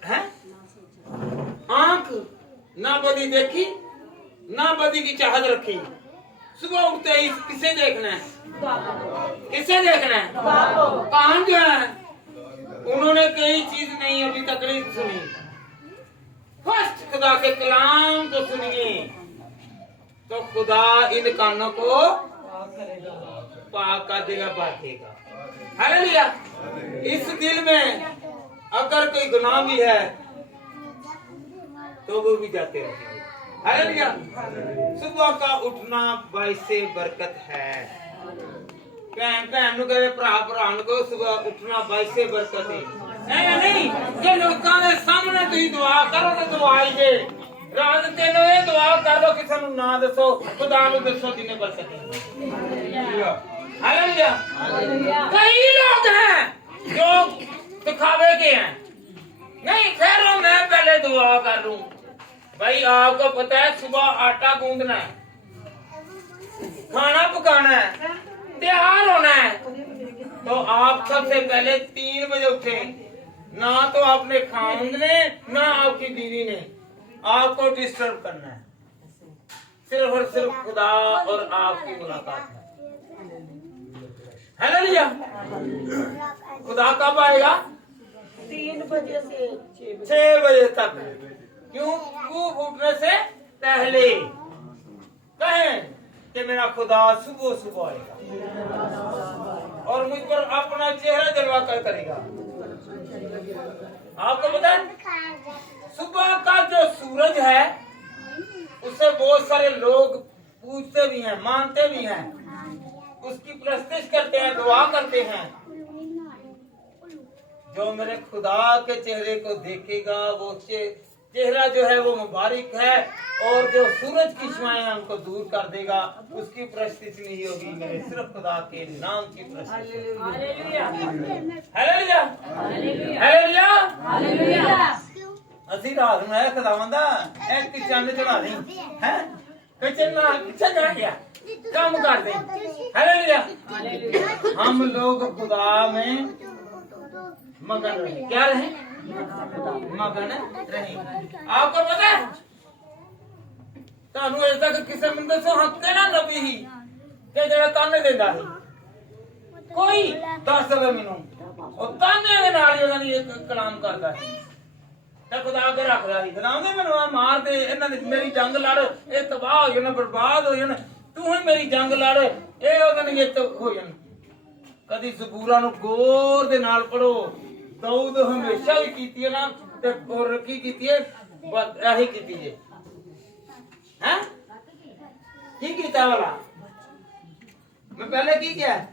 है, आंख ना बदी देखी ना बदी की चाहत रखी, सुबह उठते ही किसे देखना है, किसे देखना है, कान जो है उन्होंने कई चीज नहीं अभी तक नहीं सुनी, फर्स्ट खुदा के कलाम को सुनिए तो खुदा इन कानों को पाक कर देगा, बांटेगा। हालेलुया। इस दिल में अगर कोई गुनाह भी है तो वो भी जाते रहेंगे। हालेलुया। सुबह का उठना बाइसे बरकत है। भैन भैन नु कहे, भरा भरा नु कहो सुबह उठना बाइसे बरकत है। नहीं जे लोकां दे सामने तुसी दुआ करो तो दुआ ही जे रात तेनो ये दुआ कर लो किसी नु ना दसो, खुदा नु दसो जिन्हें बरकत है। हालेलुया। कई लोग हैं जो दिखावे के हैं, नहीं ठहरो मैं पहले दुआ कर लूं। भाई आपको पता है सुबह आटा गूंदना है, खाना पकाना है, तैयार होना है, तो आप सबसे पहले 3 बजे उठे, ना तो आपने खामद ने ना आपकी बीवी ने आपको डिस्टर्ब करना है, सिर्फ और सिर्फ खुदा और आपकी मुलाकात है। हालेलुया। खुदा कब आएगा? 3 बजे से 6 बजे तक। क्यों? खूब उठने से पहले कहें कि मेरा खुदा सुबह सुबह आएगा और मुझ पर अपना चेहरा जलवा कर करेगा। आपको पता है सुबह का जो सूरज है उससे बहुत सारे लोग पूछते भी हैं, मानते भी हैं, उसकी प्रस्तिश करते हैं, दुआ करते हैं। जो मेरे खुदा के चेहरे को देखेगा वो चेहरा जो है वो मुबारक है, और जो सूरज की छाएं उनको दूर कर देगा, उसकी प्रस्तिश नहीं होगी, मेरे सिर्फ खुदा के नाम की प्रस्तिश। Hallelujah hallelujah hallelujah hallelujah. ਅਸੀਂ ਰਾਤ ਨੂੰ ਇਹ ਖੁਦਾਵੰਦਾ ਇੱਕ ਚੰਨ ਚੜਾ ਲਈ ਹੈ ਕਿਚਨ ਨਾਲ ਪਿੱਛੇ ਜਾ ਗਿਆ काम करते हैं। हालेलुया। हम लोग खुदा में मगन रहे। क्या रहे? मगन रहे। आपको पता है ਤੁਹਾਨੂੰ ਅਜੇ ਤੱਕ ਕਿਸੇ ਨੂੰ ਦੱਸੋ ਹਾਂ ਕਿਹੜਾ ਨਬੀ ਸੀ ਕਿ ਜਿਹੜਾ ਤਾਨੇ ਦਿੰਦਾ ਸੀ? ਕੋਈ ਦੱਸ ਦੇਵੇ ਮੈਨੂੰ। ਉਹ ਤਾਨੇ ਦੇ ਨਾਲ ਹੀ ਉਹਨਾਂ ਦੀ ਇੱਕ ਕਲਾਮ ਕਰਦਾ ਸੀ ਤੇ ਖੁਦਾ ਅੱਗੇ ਰੱਖਦਾ ਸੀ, ਖੁਦਾਵੰਦੇ ਮੈਨੂੰ ਆ ਮਾਰ ਦੇ, ਇਹਨਾਂ ਦੀ ਮੇਰੀ ਜੰਗ ਲੜ, ਇਹ ਤਬਾਹ ਹੋ ਜਾਣ, ਬਰਬਾਦ ਹੋ ਜਾਣ, ਤੂੰ ਹੀ ਮੇਰੀ ਜੰਗ ਲੜ, ਇਹ ਉਹਨਾਂ ਨੇ ਜਿੱਤ ਹੋ ਜਾਣ। ਕਦੀ ਜ਼ਬੂਰਾਂ ਨੂੰ ਗੌਰ ਦੇ ਨਾਲ ਪੜੋ। ਦਾਊਦ ਹਮੇਸ਼ਾ ਵੀ ਕੀਤੀ ਹੈ ਨਾ, ਤੇ ਔਰ ਕੀ ਕੀਤੀ ਹੈ? ਇਹੀ ਕੀਤੀ ਜੇ ਹੈ ਕੀ ਕੀਤਾ ਵਾਲਾ ਮੈਂ ਪਹਿਲੇ ਕੀ ਕਿਹਾ ਹੈ?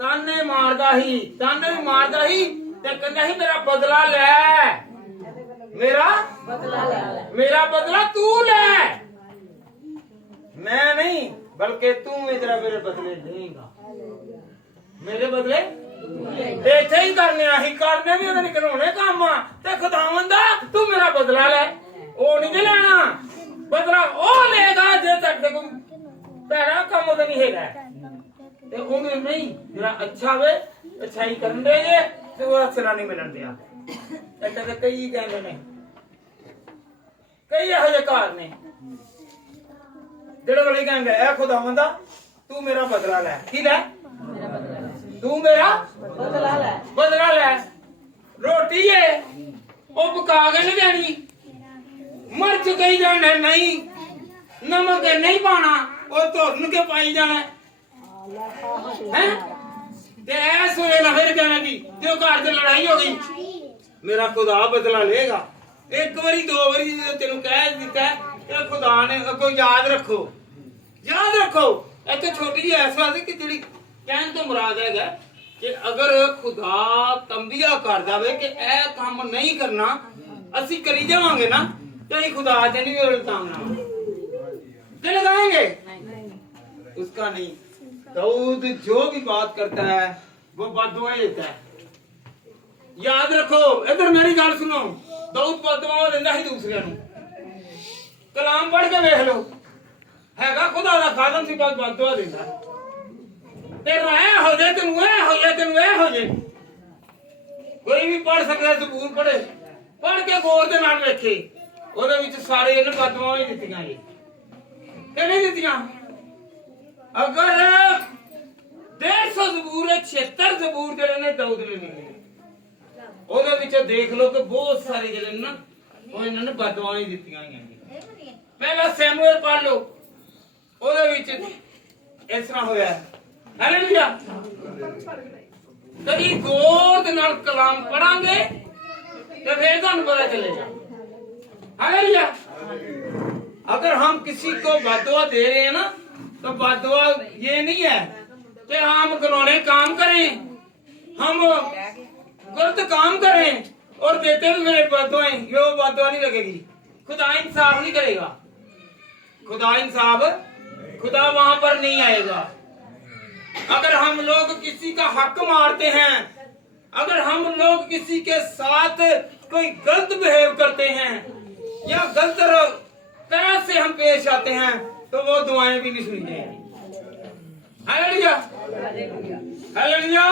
ਤਾਨੇ ਮਾਰਦਾ ਹੀ, ਤਾਨੇ ਵੀ ਮਾਰਦਾ ਹੀ ਤੇ ਕਹਿੰਦਾ ਸੀ ਮੇਰਾ ਬਦਲਾ ਲੈ, मेरा बदला तू ले, मैं नहीं बल्कि तू मेरे बदले देगा, मेरे बदले इथे ही करने भी नहीं कराने काम ते खुदावंदा तू मेरा बदला ले, ओ नहीं लेना बदला ओ लेगा जे तक तेरा काम तो नहीं है ते उन्हें नहीं जरा अच्छा वे अच्छाई करन दे जे ते वो असला नहीं मिलन दिया। ਤੇ ਕਈ ਕਹਿੰਦੇ ਨੇ, ਕਈ ਇਹੋ ਜਿਹੇ ਘਰ ਨੇ ਜਿਹੜੇ ਵਾਲੀ ਕਹਿੰਦੇ ਐ ਖੁਦਾਵੰਦਾ ਤੂੰ ਮੇਰਾ ਬਦਲਾ ਲੈ। ਕੀ ਲੈ? ਤੂੰ ਮੇਰਾ ਬਦਲਾ ਲੈ। ਰੋਟੀ ਏ ਉਹ ਪਕਾ ਕੇ ਨਹੀਂ ਦੇਣੀ, ਮਿਰਚ ਕਹੀ ਜਾਣਾ ਨਹੀਂ, ਨਮਕ ਨਹੀਂ ਪਾਣਾ, ਉਹ ਧੁਰਨ ਕੇ ਪਾਈ ਜਾਣਾ ਹੈ। ਤੇ ਐਸ ਹੋਏ ਨਾ ਫਿਰ ਕਹਿਣਾ ਕਿ ਜੋ ਘਰ 'ਚ ਲੜਾਈ ਹੋ ਗਈ मेरा खुदा बदला लेगा। एक बारी 2 बारी तेन कह दिता है खुदा ने को याद रखो एक छोटी जी ऐसी बात कि जी कहने तो मुराद है कि अगर खुदा तंबिया कर जावे कि ए काम नहीं करना असी करी जावांगे ना तो अं खुदा से नहीं लगाएंगे उसका नहीं दाऊद जो भी बात करता है वो बददुआएं देता है। याद रखो, इधर मेरी गल सुनो, दाऊद बददुआ देंदा ही दूसरे नूं। कलाम पढ़ के देख लो, हैगा खुदा दा खादम सी बस बददुआ देंदा। तेरा ऐ हो जाए, तेनू ऐ हो जाए, तेनू ऐ हो जाए। कोई भी पढ़ सकदा है, ज़बूर पढ़े, पढ़ के गौर दे नाल वेखे, ਉਹਦੇ ਵਿੱਚ ਸਾਰੇ ਇਹਨੇ ਬਦਦੁਆਵਾਂ ਹੀ ਦਿੱਤੀਆਂ ਜੀ ਕਿ ਨਹੀਂ ਦਿੱਤੀਆਂ। ਅਗਰ 150 ਜ਼ਬੂਰ 76 ਜ਼ਬੂਰ ਜਿਹੜੇ ਨੇ ਦਾਊਦ ਨੇ ਲਿਖੇ, ਉਹਦੇ ਵਿੱਚ ਦੇਖ ਲਓ ਕਿ ਬਹੁਤ ਸਾਰੇ ਜਿਹੜੇ ਨਾ ਉਹ ਇਹਨਾਂ ਨੇ ਬਦਦੁਆਵਾਂ ਹੀ ਦਿੱਤੀਆਂ ਹੋਈਆਂ ਜੀ। ਪਹਿਲਾ ਸੈਮੂਅਲ ਪੜ੍ਹ ਲਓ, ਉਹਦੇ ਵਿੱਚ ਇਸ ਤਰ੍ਹਾਂ ਹੋਇਆ। ਹਾਲੇਲੂਇਆ। ਕਦੀ ਗੌਰ ਦੇ ਨਾਲ ਕਲਾਮ ਪੜਾਂਗੇ ਤੇ ਫਿਰ ਤੁਹਾਨੂੰ ਪਤਾ ਚੱਲੇਗਾ। हालेलुया। अगर हम किसी को बददुआ दे रहे हैं ना, तो बददुआ ये नहीं है कि हम घिनौने काम करें, हम गलत काम करें और देते हुए मेरे बददुआएं, ये बददुआ नहीं लगेगी। खुदा इंसाफ नहीं करेगा, खुदा इंसाफ, खुदा वहां पर नहीं आएगा। अगर हम लोग किसी का हक मारते हैं, अगर हम लोग किसी के साथ कोई गलत बिहेव करते हैं या गलत तरह से हम पेश आते हैं, तो वो दुआएं भी नहीं सुनी जाएंगी। Hallelujah, hallelujah.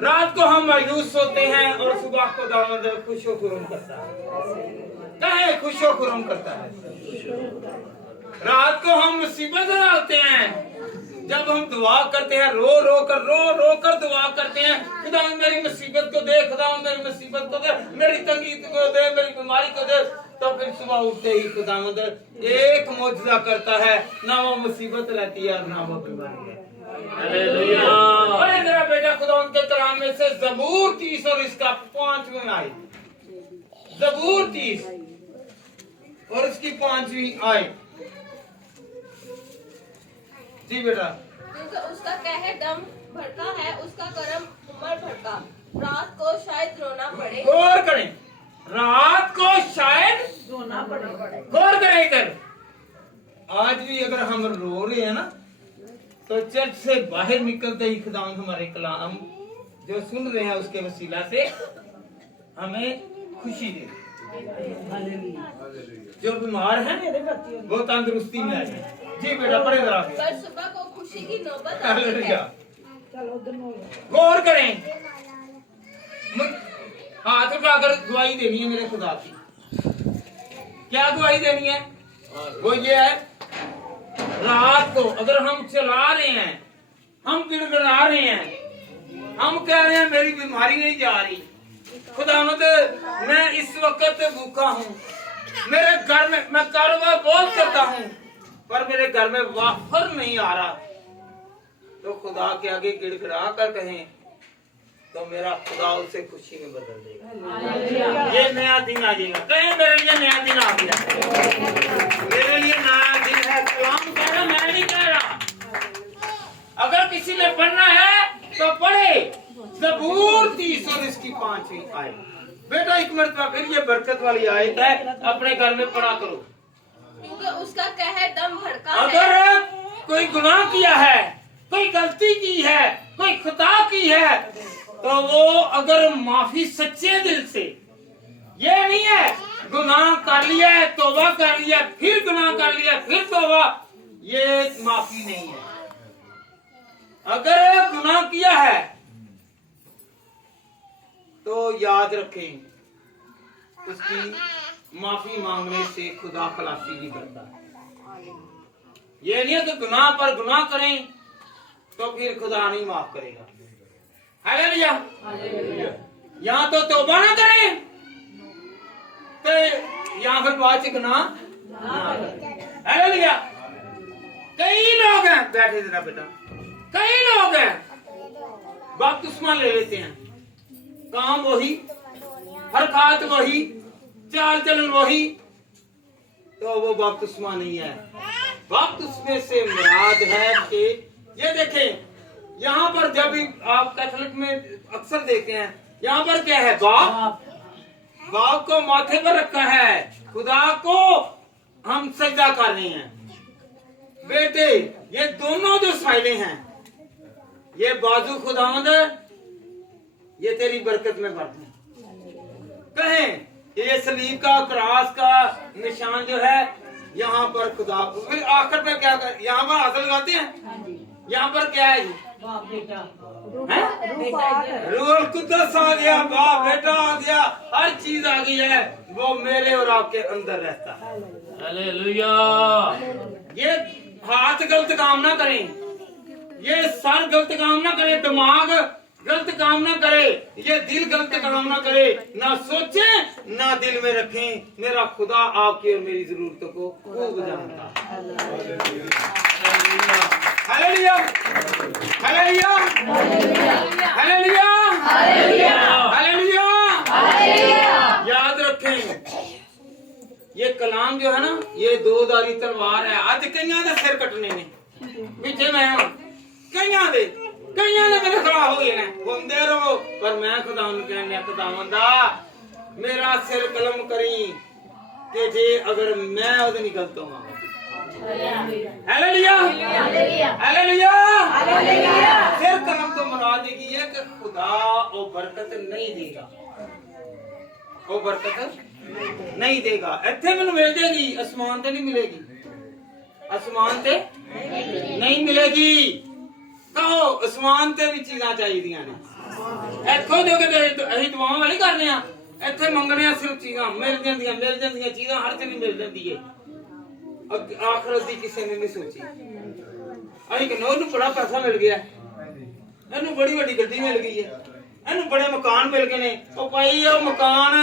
रात को हम मायूस होते हैं और सुबह को दावत खुशो खुरम करता है। कहे खुशो खुरम करता है। रात को हम मुसीबत में डालते हैं, जब हम दुआ करते हैं, रो रो कर दुआ करते हैं, खुदा मेरी मुसीबत को दे, खुदा मेरी मुसीबत को दे, मेरी तंगी को दे, मेरी बीमारी को दे, तो फिर सुबह उठते ही खुदावंद एक मौजूदा करता है, ना वो मुसीबत रहती है ना वो बीमारी है। हालेलुया। और मेरा बेटा खुदावंद के कलाम में से ज़बूर 30 और इसका 5वीं आयत, ज़बूर 30 और इसकी 5वीं आयत। जी बेटा। क्योंकि उसका कहर दम भड़का है, उसका करम उमर भड़का, रात को शायद रोना पड़े। गौर करें, रात को शायद रोना पड़े। गौर करें इधर। आज भी अगर हम रो रहे हैं ना, तो चर्च से बाहर निकलते ही खुदा हमारे कलाम जो सुन रहे हैं उसके वसीला से हमें खुशी दे। जो बीमार हैं वो तंदुरुस्ती में आ जाए। जी बेटा पढ़े जरा। पर सुबह को खुशी की नौबत आती हालेलुया। है। गौर करें, हाथ उठाकर दुआई देनी है मेरे खुदा की। क्या दुआई देनी है? वो ये है, रात को अगर हम चला रहे हैं, हम गिड़गिड़ा रहे हैं, हम कह रहे हैं मेरी बीमारी नहीं जा रही, खुदावंद मैं इस वक्त भूखा हूँ, मेरे घर में मैं कारोबार बहुत करता हूँ पर मेरे घर में वाफर नहीं आ रहा, तो खुदा के आगे गिड़गिड़ा कर कहें तो मेरा खुदा उसे खुशी में बदल देगा। ये नया दिन आ जाएगा। कहें मेरे लिए नया दिन आ गया, मेरे लिए नया दिन है। कलाम कह रहा, मैं नहीं कह रहा। अगर किसी ने पढ़ना है तो पढ़े ज़बूर 30 और इसकी 5वीं आयत। बेटा एक मरतबा फिर ये बरकत वाली आयत है, अपने घर में पढ़ा करो। क्योंकि उसका कहर दम भड़का है। अगर कोई गुनाह किया है, कोई गलती की है, कोई खता की है, तो वो अगर माफी सच्चे दिल से, ये नहीं है गुनाह कर लिया है, तौबा कर लिया, फिर गुनाह कर लिया, फिर तौबा, ये माफी नहीं है। अगर गुनाह किया है तो याद रखें उसकी माफी मांगने से खुदा खलासी भी करता है। ये नहीं है कि गुनाह पर गुनाह करें तो फिर खुदा नहीं माफ करेगा। हालेलुया। यहाँ तो तौबा ना करें तो यहाँ फिर बाद से गुनाह ना करें। हालेलुया। कई लोग हैं, बैठे जरा बेटा, कई लोग हैं बपतिस्मा ले लेते हैं, काम वही, हरकत वही, चाल चलन वही, तो वो बपतिस्मा नहीं है। बपतिस्मे से मुराद है कि ये देखें, यहाँ पर जब भी आप कैथोलिक में अक्सर देखते हैं, यहाँ पर क्या है, बाप, बाप को माथे पर रखा है, खुदा को हम सजदा कर रहे हैं। बेटे ये दोनों जो साइलें हैं, ये बाजू खुदावंद ये तेरी बरकत में बढ़ते हैं। कहें ये सलीब का क्रॉस का निशान जो है यहाँ पर खुदा, फिर आखिर पे क्या कर, यहाँ पर हाथ लगाते हैं, यहाँ पर क्या है जी? रूह कुद्दस आ गया, बाप बेटा आ गया, हर चीज आ गई है, वो मेरे और आपके अंदर रहता है। हालेलुया। ये हाथ गलत काम ना करें, ये सर गलत काम ना करे, दिमाग गलत काम ना करे, ये दिल गलत काम ना करे, ना सोचे ना दिल में रखें। मेरा खुदा आपकी और मेरी जरूरतों को खूब जानता है। Hallelujah, hallelujah, hallelujah, hallelujah, hallelujah. याद रखें ये कलाम जो है ना, ये दो धारी तलवार है। आज कईयां दे सिर कटने ने पीछे मैं हूं, कईयां ने मेरे खड़ा हो गए ने, घूमते रहो, पर मैं खुदावन कहने खुदावंदा मेरा सिर कलम करी कि जे अगर मैं ओदे निकल तो हालेलुया, हालेलुया, हालेलुया। सिर कलम तो मुराद देगी है कि खुदा वो बरकत नहीं देगा, वो बरकत नहीं देगा। इत्थे मैनू मिल जाएगी, आसमान ते नहीं मिलेगी, आसमान ते नहीं मिलेगी। कहो आसमान ते भी चीज़ां चाहिदियां ने। इत्थों जो कि असीं दुआवां वाली करने आ, इत्थे मंगने आ सिर्फ चीज़ां मिल जांदियां चीज़ां हर चीज़ मिल जाती है। आखिरत दी किसी ने नहीं सोची। असीं कहने ओनू बड़ा पैसा मिल गया, इनू बड़ी वड्डी गड्डी मिल गई है, इनू बड़े मकान मिल गए ने। ओ भाई ओ मकान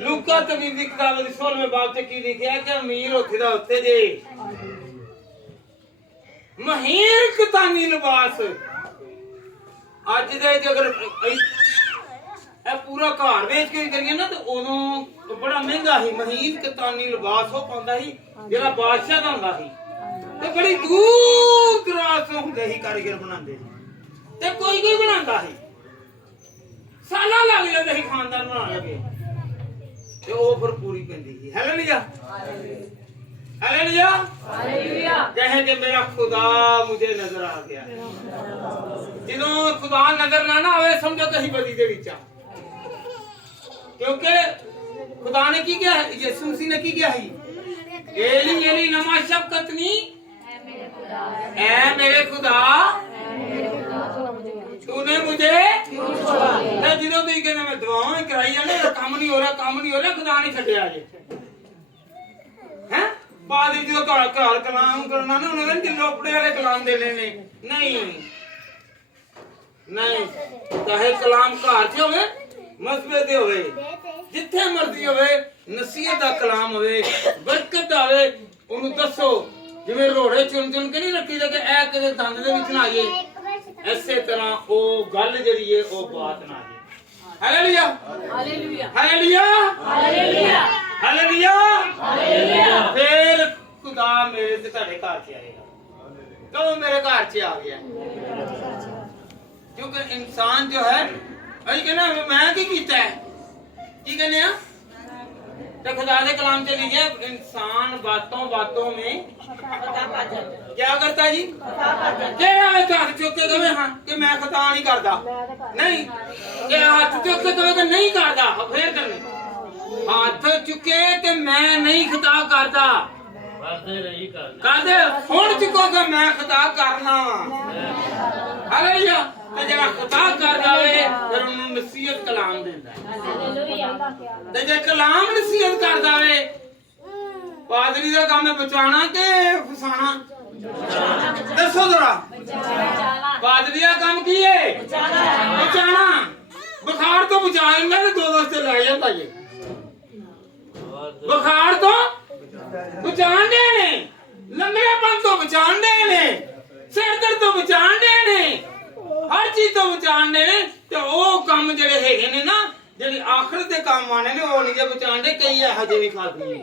लूका तबीब दी किताब दी 16वें बाब च की लिखिया कि अमीर उत्थे दा उत्थे जे, महीन कतानी लिबास। अज दे अगर पूरा घर बेच के करिए ना तो उदों बड़ा महंगा ही महीन कतानी लिबास हो पांदा ही जेड़ा बादशाह दा हुंदा ही, ते बड़ी दूर दराज तो हुंदे ही कारीगर बनांदे ते कोई बनांदा ही, साला लग जांदे ही खानदान बनाने लगे ते ओ फिर पूरी पैंदी ही। Hallelujah, hallelujah, hallelujah. कहे कि मेरा खुदा मुझे नजर आ गया। जिन्हों खुदा नजर ना आवे समझो कहीं बदी दे विच, क्योंकि खुदा ने की क्या है, यीशु मसीह ने की क्या है, एली एली लमा शफकतनी, ऐ मेरे खुदा तूने मुझे क्यों छोड़ा। जिन्हों तुम कहने मैं दुआएं कराई जाने, काम नहीं हो रहा, खुदा नहीं छड्डिया जे हैं। बाद जो घर कलाम करना ना उन्होंने दिलोपड़े वाले कलाम देने ने, नहीं चाहे कलाम घर च होवे, मसबे ते होवे, जिथे मर्जी होवे, नसीहत दा कलाम होवे, बरकत आवे, उन्हें दसो। जिवें रोड़े चुन चुन के नहीं रखी दे कि ऐ किते दंद दे विच ना आ जाए, इसे तरह ओ गल जिहड़ी है ओ बात ना आ जाए। Hallelujah, hallelujah, hallelujah, hallelujah, hallelujah, hallelujah. फिर खुदा मेरे ते तुहाडे घर च आएगा। कहो मेरे घर च आ गया। क्योंकि इंसान जो है अभी कहना मैं की कीता है, की कहने आ तो खुदा दे कलाम च लिखिया इंसान बातों बातों में क्या करता है जी, केड़ा वे हाथ चुक के कहे हां कि मैं खता नहीं करदा, नहीं कि हाथ चुक के कहे कि नहीं करदा, फिर करने हाथ चुके कि मैं नहीं खता करदा, करदे हुण चुको कि मैं खता करना। हालेलुया। ते जेड़ा खता कर जावे फिर उन्हें नसीहत कलाम देंदा है, ते जे कलाम नसीहत कर जावे, पादरी दा काम है बचाना के फसाना, दसो जरा। पादरी दा काम की है बचाना, बुखार तो बचा लेंदा ते 2 दिन से ले जांदा जे, बुखार तो बचान दे ने, लंगड़ेपन तो बचान दे ने, सिर दर्द तो बचान दे ने, हर चीज तो बचान दे ने। ते ओ काम जेड़े हैगे ने ना, जेड़ी आखिरत दे काम आने ने ओ नहीं बचान दे, कई हजे भी खाती है।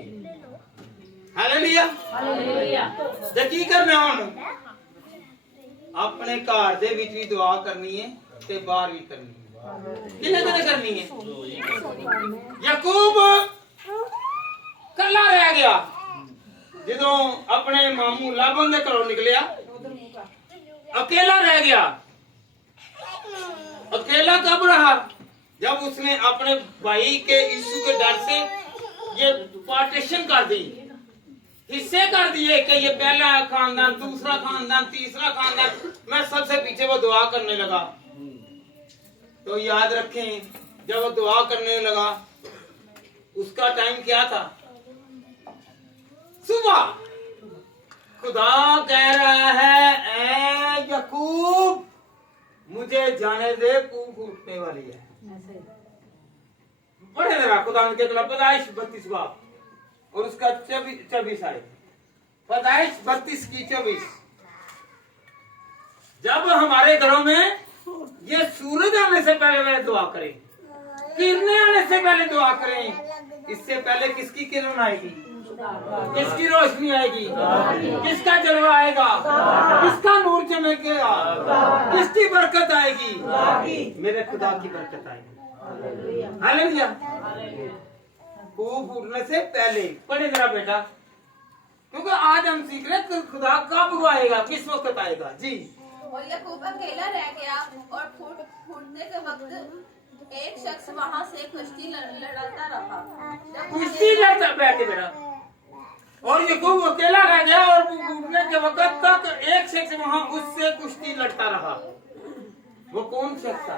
Hallelujah, hallelujah. ते की करना हुण, अपने घर दे विच भी दुआ करनी है ते बाहर भी करनी है। किने किने करनी है? याकूब कल्ला रह गया, ਜਦੋਂ ਆਪਣੇ ਮਾਮੂ ਲਾਬਨ ਦੇ ਘਰੋਂ ਨਿਕਲਿਆ अकेला रह गया। अकेला कब रहा? जब उसने अपने भाई के यीशु के डर से ये पार्टीशन कर दी, हिस्से कर दिए कि ये पहला खानदान, दूसरा खानदान, तीसरा खानदान, मैं सबसे पीछे वो दुआ करने लगा। तो याद रखें, जब वो दुआ करने लगा उसका टाइम क्या था? सुबह। खुदा कह रहा है, ऐ याकूब मुझे जाने दे, कूफ उठने वाली है। पढ़े जरा खुदा के खिलाफ पैदाइश 32 बाब और उसका 24 आए। पैदाइश 32 की 24। जब हमारे घरों में ये सूरज आने से पहले दुआ करें, किरणें आने से पहले दुआ करें। इससे पहले किसकी किरण आएगी? किसकी रोशनी आएगी? किसका जलवा आएगा? किसका नूर चमकेगा? किसकी बरकत आएगी? मेरे खुदा की बरकत आएगी। हालेलुया। फूफ उठने से पहले पढ़े जरा बेटा, क्योंकि आज हम सीख रहे हैं खुदा कब आएगा, किस वक्त आएगा। जी। और याकूब अकेला रह गया और फूटने के वक्त एक शख्स वहाँ से कुश्ती लड़ता रहा। कुश्ती लड़ता बैठे बेटा, और याकूब अकेला रह गया और फूटने के वक्त तक एक शख्स वहाँ उससे कुश्ती लड़ता रहा। वो कौन शख्स था?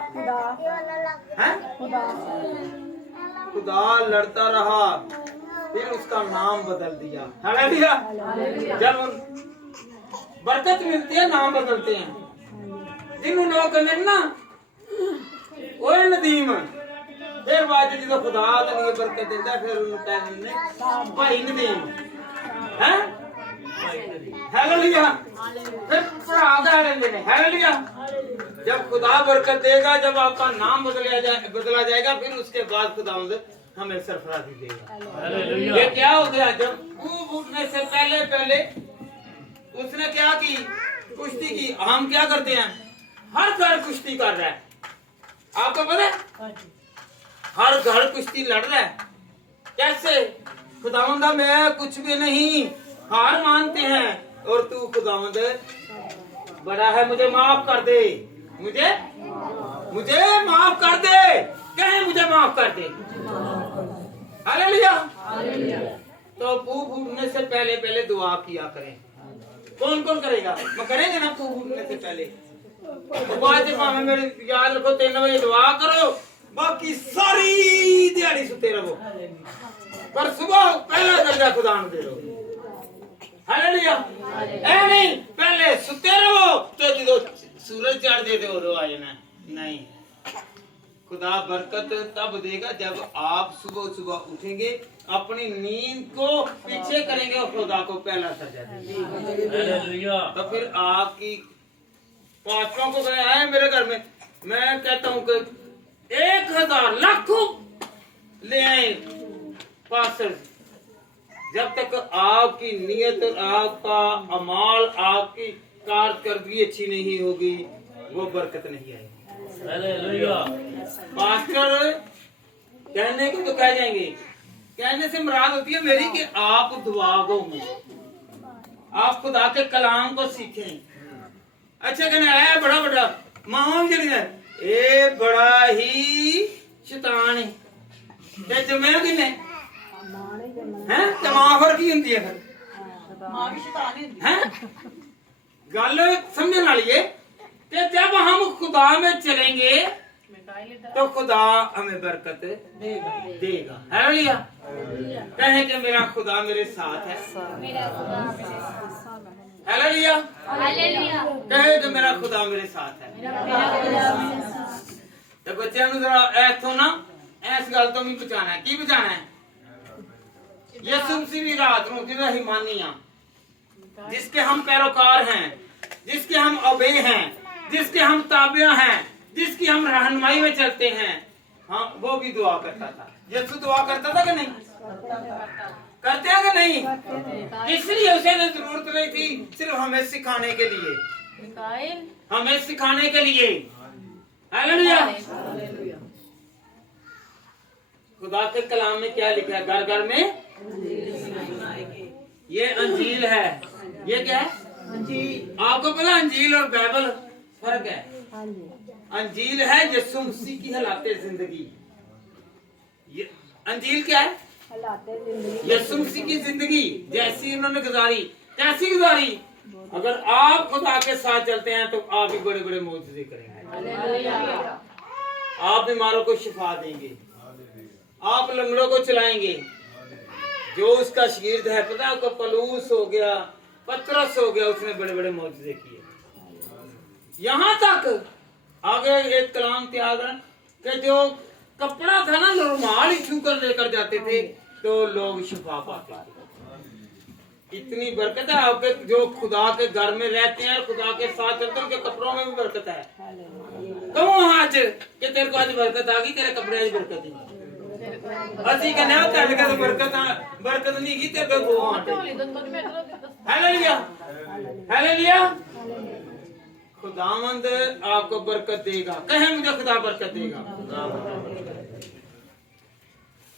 खुदा लड़ता रहा, फिर उसका नाम बदल दिया। हालेलुया। जब बरकत मिलती है नाम बदलते हैं। जिन लोग ने ना ओए नदीम, फिर बाद जो खुदा तनी बरकत देता, फिर उन्होंने भाई नदीम है। हालेलुया। फिर पढ़ा देंगे। हालेलुया। जब खुदा बरकत देगा, जब आपका नाम बदला जाएगा, फिर उसके बाद खुदा हमें सरफराजी देगा। ये क्या हो गया? जब खूब उठने से पहले उसने क्या की? कुश्ती की। हम क्या करते हैं? हर घर कुश्ती कर रहा है, आपको पता है? हर घर कुश्ती लड़ रहा है। कैसे? खुदावंदा मैं कुछ भी नहीं, हार मानते हैं, और तू खुदावंद बड़ा है, मुझे माफ कर दे, मुझे माफ कर दे, कहे मुझे माफ कर दे। हालेलुया। तो फूफ उठने से पहले दुआ किया करें। कौन कौन करेगा? मैं करेंगे ना फूफ उठने से पहले। मेरे याद रखो 3 बजे दुआ करो, बाकी सारी दिहाड़ी सुते रहो, पर सुबह पहला दर्जा खुदा दे दो। हालेलुया। ऐ नहीं पहले सुते रहो तो जो सूरज चढ़ दे दो उदो आ जाना। नहीं, खुदा बरकत तब देगा जब आप सुबह उठेंगे, अपनी नींद को पीछे करेंगे और खुदा को पहला दर्जा देंगे। तो फिर आपकी पास्टरों को गया है मेरे घर में, मैं कहता हूँ कि 1000 लाखों ले आए पास्टर, जब तक आपकी नियत, आपका अमाल, आपकी कारकर्दगी अच्छी नहीं होगी, वो बरकत नहीं आएगी। पास्टर कहने को तो कह जाएंगे, कहने से मुराद होती है मेरी कि आप दुआ गो, आप खुदा के कलाम को सीखें। अच्छा कहना है बड़ा मां जड़ी है, ए बड़ा ही शैतान है, ते जम्मे किने हैं ते मां फिर की हुंदी है? फिर मां भी शैतान ही है। गल समझने वाली है कि जब हम खुदा में चलेंगे तो खुदा हमें बरकत देगा। हालेलुया। कहे कि मेरा खुदा मेरे साथ है। हालेलुया। कहे कि मेरा खुदा मेरे साथ है। तो बच्चों को जरा इथों ना इस गल तो भी बचाना है। की बचाना है? यसु मसीह भी रात को जिसे ही मानिया, जिसके हम पैरोकार हैं, जिसके हम अबे हैं, जिसके हम ताबिया हैं, जिसकी हम रहनुमाई में चलते हैं, हाँ वो भी दुआ करता था। यसु दुआ करता था कि नहीं? करते हैं कि नहीं? इसलिए उसे जरूरत नहीं थी, सिर्फ हमें सिखाने के लिए, हमें सिखाने के लिए। हालेलुया। खुदा के कलाम में क्या लिखा है? घर घर में ये अंजील है। ये क्या है? अंजील। आपको पता अंजील और बाइबल फर्क है? अंजील है यीशु मसीह की हालाते जिंदगी। ये अंजील क्या है? यीशु मसीह की जिंदगी जैसी उन्होंने गुजारी। कैसी गुजारी? अगर आप खुदा के साथ चलते हैं तो आप भी बड़े बड़े मौजूदे करेंगे। आप बीमारों को शिफा देंगे, आप लंगड़ों को चलाएंगे। जो उसका शागिर्द है, पता है आपको, पलूस हो गया, पतरस हो गया, उसने बड़े बड़े मौजूदे किए। यहाँ तक आगे एक कलाम त्याग कि जो कपड़ा था ना, रुमाल ही छू कर लेकर जाते थे तो लोग शिफा पाते थे। इतनी बरकत है आपके जो खुदा के घर में रहते हैं, खुदा के साथ चलते हैं, उनके कपड़ों में भी बरकत है। कहो आज कि तेरे को आज बरकत आ गई, तेरे कपड़े आज बरकत नहीं। असी कहने तेरे का बरकत नहीं की, तेरे को हालेलुया हालेलुया। खुदावंद आपको बरकत देगा। कहे मुझे खुदा बरकत देगा।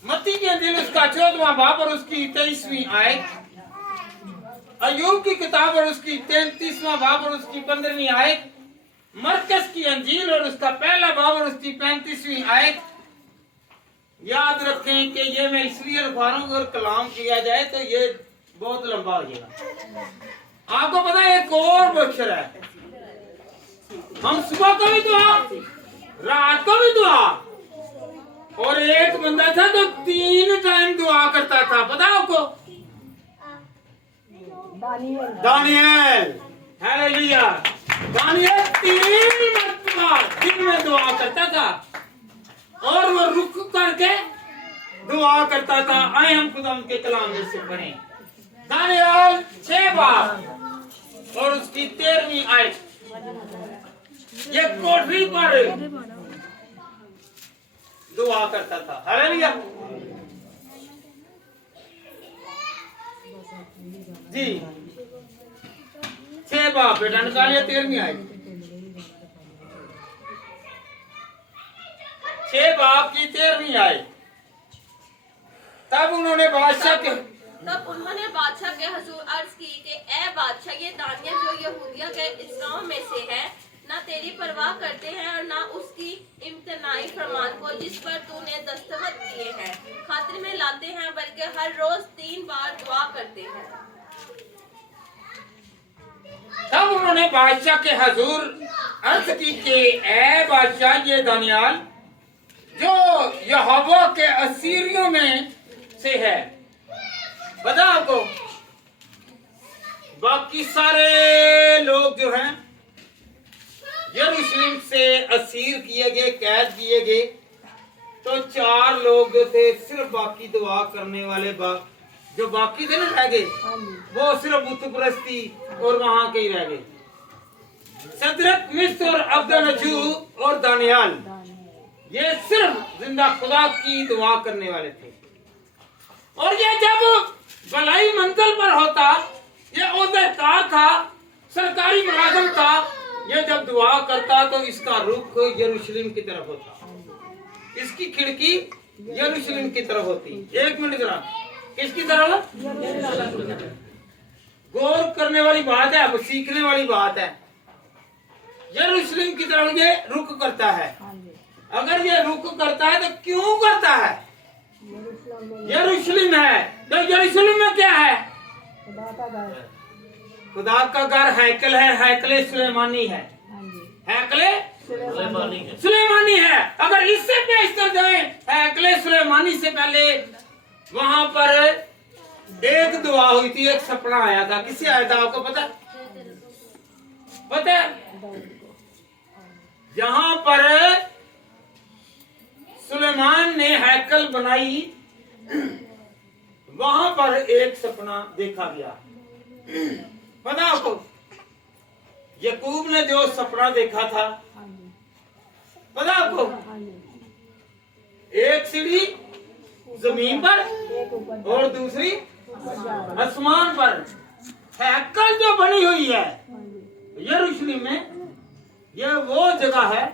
मत्ती के अंजील उसका 14वां बाब और उसकी 23वीं आयत, अय्यूब की किताब और उसकी 33वां बाब और उसकी 15वीं आयत, मरकस की अंजील और उसका पहला बाब और उसकी 35वीं आयत। याद रखें कि ये मैं इसलिए रखवा रहा हूँ, अगर कलाम किया जाए तो ये बहुत लंबा हो जाएगा। आपको पता है एक और बख्शर है, हम सुबह को भी दुआ, रात को भी दुआ, और एक बंदा था तो 3 टाइम दुआ करता था। पता है आपको? दानियल। हालेलुया। दानियल 3 मरतबा दिन में दुआ करता था और वो रुक करके दुआ करता था। आए हम खुदा उनके कलाम में से पढ़ें। दानियल 6 बाब और उसकी 13वीं आयत। ये कोठरी पर दुआ करता था। हालेलुया जी। 6 बाब बेटा निकालिए, 13वीं आयत। 6 बाब की 13वीं आयत। तब उन्होंने बादशाह के हुजूर अर्ज की कि ए बादशाह, ये दानियल जो यहूदिया के इस गांव में से है, ना तेरी परवाह करते हैं और ना उसकी इम्तनाई फरमान को जिस पर तूने दस्तखत किए हैं खातिर में लाते हैं, बल्कि हर रोज 3 बार दुआ करते हैं। तब उन्होंने बादशाह के हुजूर अर्ज की कि ए बादशाह, ये दानियल जो यहोवा के असीरियों में से है। पता आपको बाकी सारे लोग जो हैं यरूशलेम से असीर किए गए, कैद किए गए, तो 4 लोग जो थे सिर्फ बाकी दुआ करने वाले जो बाकी थे ना रह गए, वो सिर्फ बुत परस्ती और वहां के ही रह गए। सदरक, मिस्र और अब्दुल और दानियल, ये सिर्फ जिंदा खुदा की दुआ करने वाले थे। और ये जब भलाई मंजिल पर होता, ये ओहदेदार था, सरकारी मुलाजिम था, ये जब दुआ करता तो इसका रुख यरूशलेम की तरफ होता, इसकी खिड़की यरूशलेम की तरफ होती। 1 मिनट जरा, किसकी तरफ? गौर करने वाली बात है, अब सीखने वाली बात है। यरूशलेम की तरफ ये रुख करता है। अगर ये रुख करता है तो क्यों करता है? यरूशलेम है तो यरूशलेम में क्या है? खुदा का घर हैकल है, हैकले सुलेमानी है, हैकले सुलेमानी है। अगर इससे बेहतर जाए, हैकले सुलेमानी से पहले वहां पर एक दुआ हुई थी, एक सपना आया था। किसी आया था आपको पता? पता? जहां पर सुलेमान ने हैकल बनाई, वहां पर एक सपना देखा गया। पता आपको? यकूब ने जो सपना देखा था, पता आपको? एक सीढ़ी जमीन पर और दूसरी आसमान पर। हैकल जो बनी हुई है यरूशलेम में, यह वो जगह है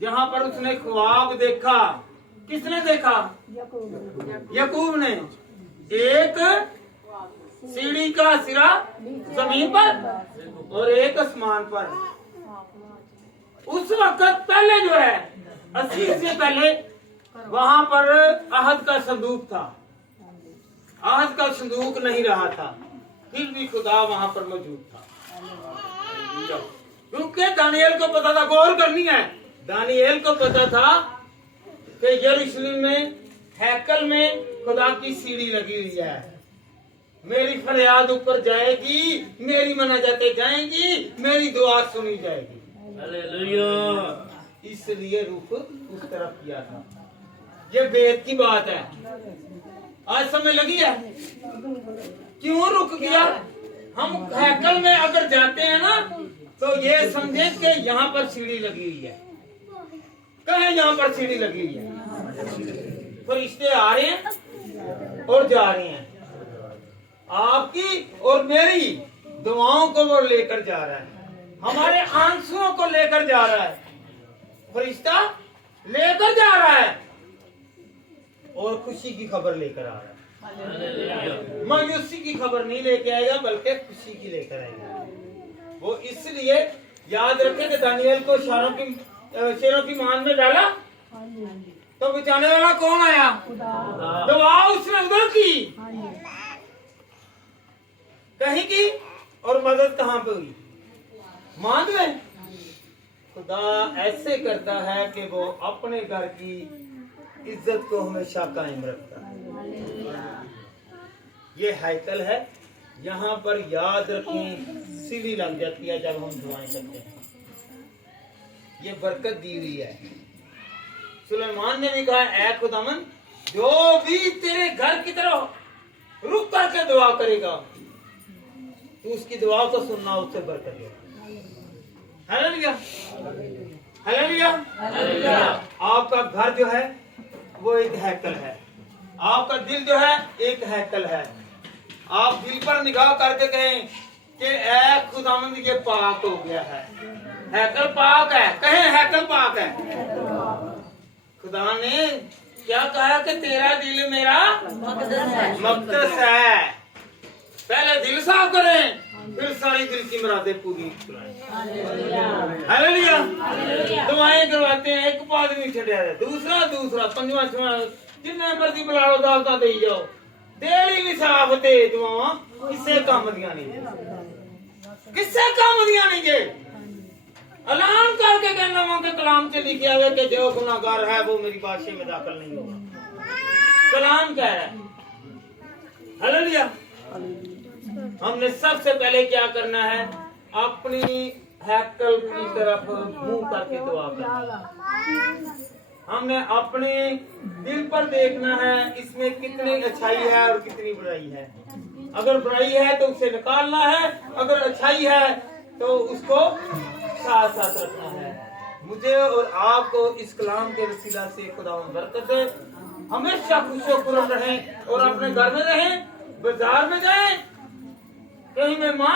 जहां पर उसने ख्वाब देखा। किसने देखा? यकूब ने। एक सीढ़ी का सिरा जमीन पर और एक आसमान पर। उस वक्त पहले जो है 80 से पहले वहां पर अहद का संदूक था। अहद का संदूक नहीं रहा था, फिर भी खुदा वहां पर मौजूद था, क्योंकि दानियल को पता था। गौर करनी है, दानियल को पता था कि यरूशलेम में हैकल में खुदा की सीढ़ी लगी हुई है। मेरी फरियाद ऊपर जाएगी, मेरी मनाजातें जाएंगी, मेरी दुआ सुनी जाएगी। हालेलुया। इसलिए रुख उस तरफ किया था। ये वेद की बात है। आज समय लगी है, क्यों रुख किया? हम हैकल में अगर जाते हैं ना, तो ये समझे कि यहाँ पर सीढ़ी लगी हुई है। कहे यहाँ पर सीढ़ी लगी हुई है, फरिश्ते आ रहे हैं और जा रहे हैं। आपकी और मेरी दुआओं को वो लेकर जा रहा है, हमारे आंसुओं को लेकर जा रहा है, फरिश्ता लेकर जा रहा है और खुशी की खबर लेकर आ रहा है। मायूसी की खबर नहीं लेके आएगा, बल्कि खुशी की लेकर आएगा। वो इसलिए याद रखे कि दानियल को शेरों की मान में डाला तो बचाने वाला कौन आया? दुआ उसने उधर की, कहीं की, और मदद कहाँ पे हुई? मान में। खुदा ऐसे करता है कि वो अपने घर की इज्जत को हमेशा कायम रखता है। ये हैकल है, यहाँ पर याद रखें सीढ़ी लग जाती है जब हम दुआएं करते हैं। ये बरकत दी हुई है। सुलेमान ने भी कहा, ऐ खुदावन, जो भी तेरे घर की तरफ रुक करके दुआ करेगा, तू उसकी दुआ को सुनना, उससे बरकत लेगा। Hallelujah, hallelujah, hallelujah. आपका घर जो है वो एक हैकल है, आपका दिल जो है एक हैकल है। आप दिल पर निगाह करके कहें कि ऐ खुदावंद ये पाक हो गया है, हैकल पाक है। कहें हैकल पाक है। खुदा ने क्या कहा कि तेरा दिल मेरा मक़दस है। पहले दिल साफ करें, फिर सारी दिल की मुरादें पूरी कराएं। हालेलुया। दुआएं करवाते हैं, एक पाद नहीं छड़िया, दूसरा पंजवा छवा जिन्ना मर्जी बुला लो, दावता दे जाओ, देली नहीं साफ दे दुआवां किसे काम दियां नहीं, किसे काम दियां नहीं। जे ऐलान करके कहना वहां के कलाम से लिखे आवे कि जो गुनाहगार है वो मेरी बादशाही में दाखिल नहीं होगा। कलाम कह रहा है। हालेलुया। हमने सबसे पहले क्या करना है? अपनी हैकल की तरफ मुंह करके दुआ करना। हमने अपने दिल पर देखना है, इसमें कितनी अच्छाई है और कितनी बुराई है। अगर बुराई है तो उसे निकालना है, अगर अच्छाई है तो उसको साथ साथ रखना है। मुझे और आपको इस कलाम के वसीला से खुदावंद बरकत दे। हमेशा खुशो-खुर्रम रहें और अपने घर में रहें, बाजार में जाएं, कहीं मेहमान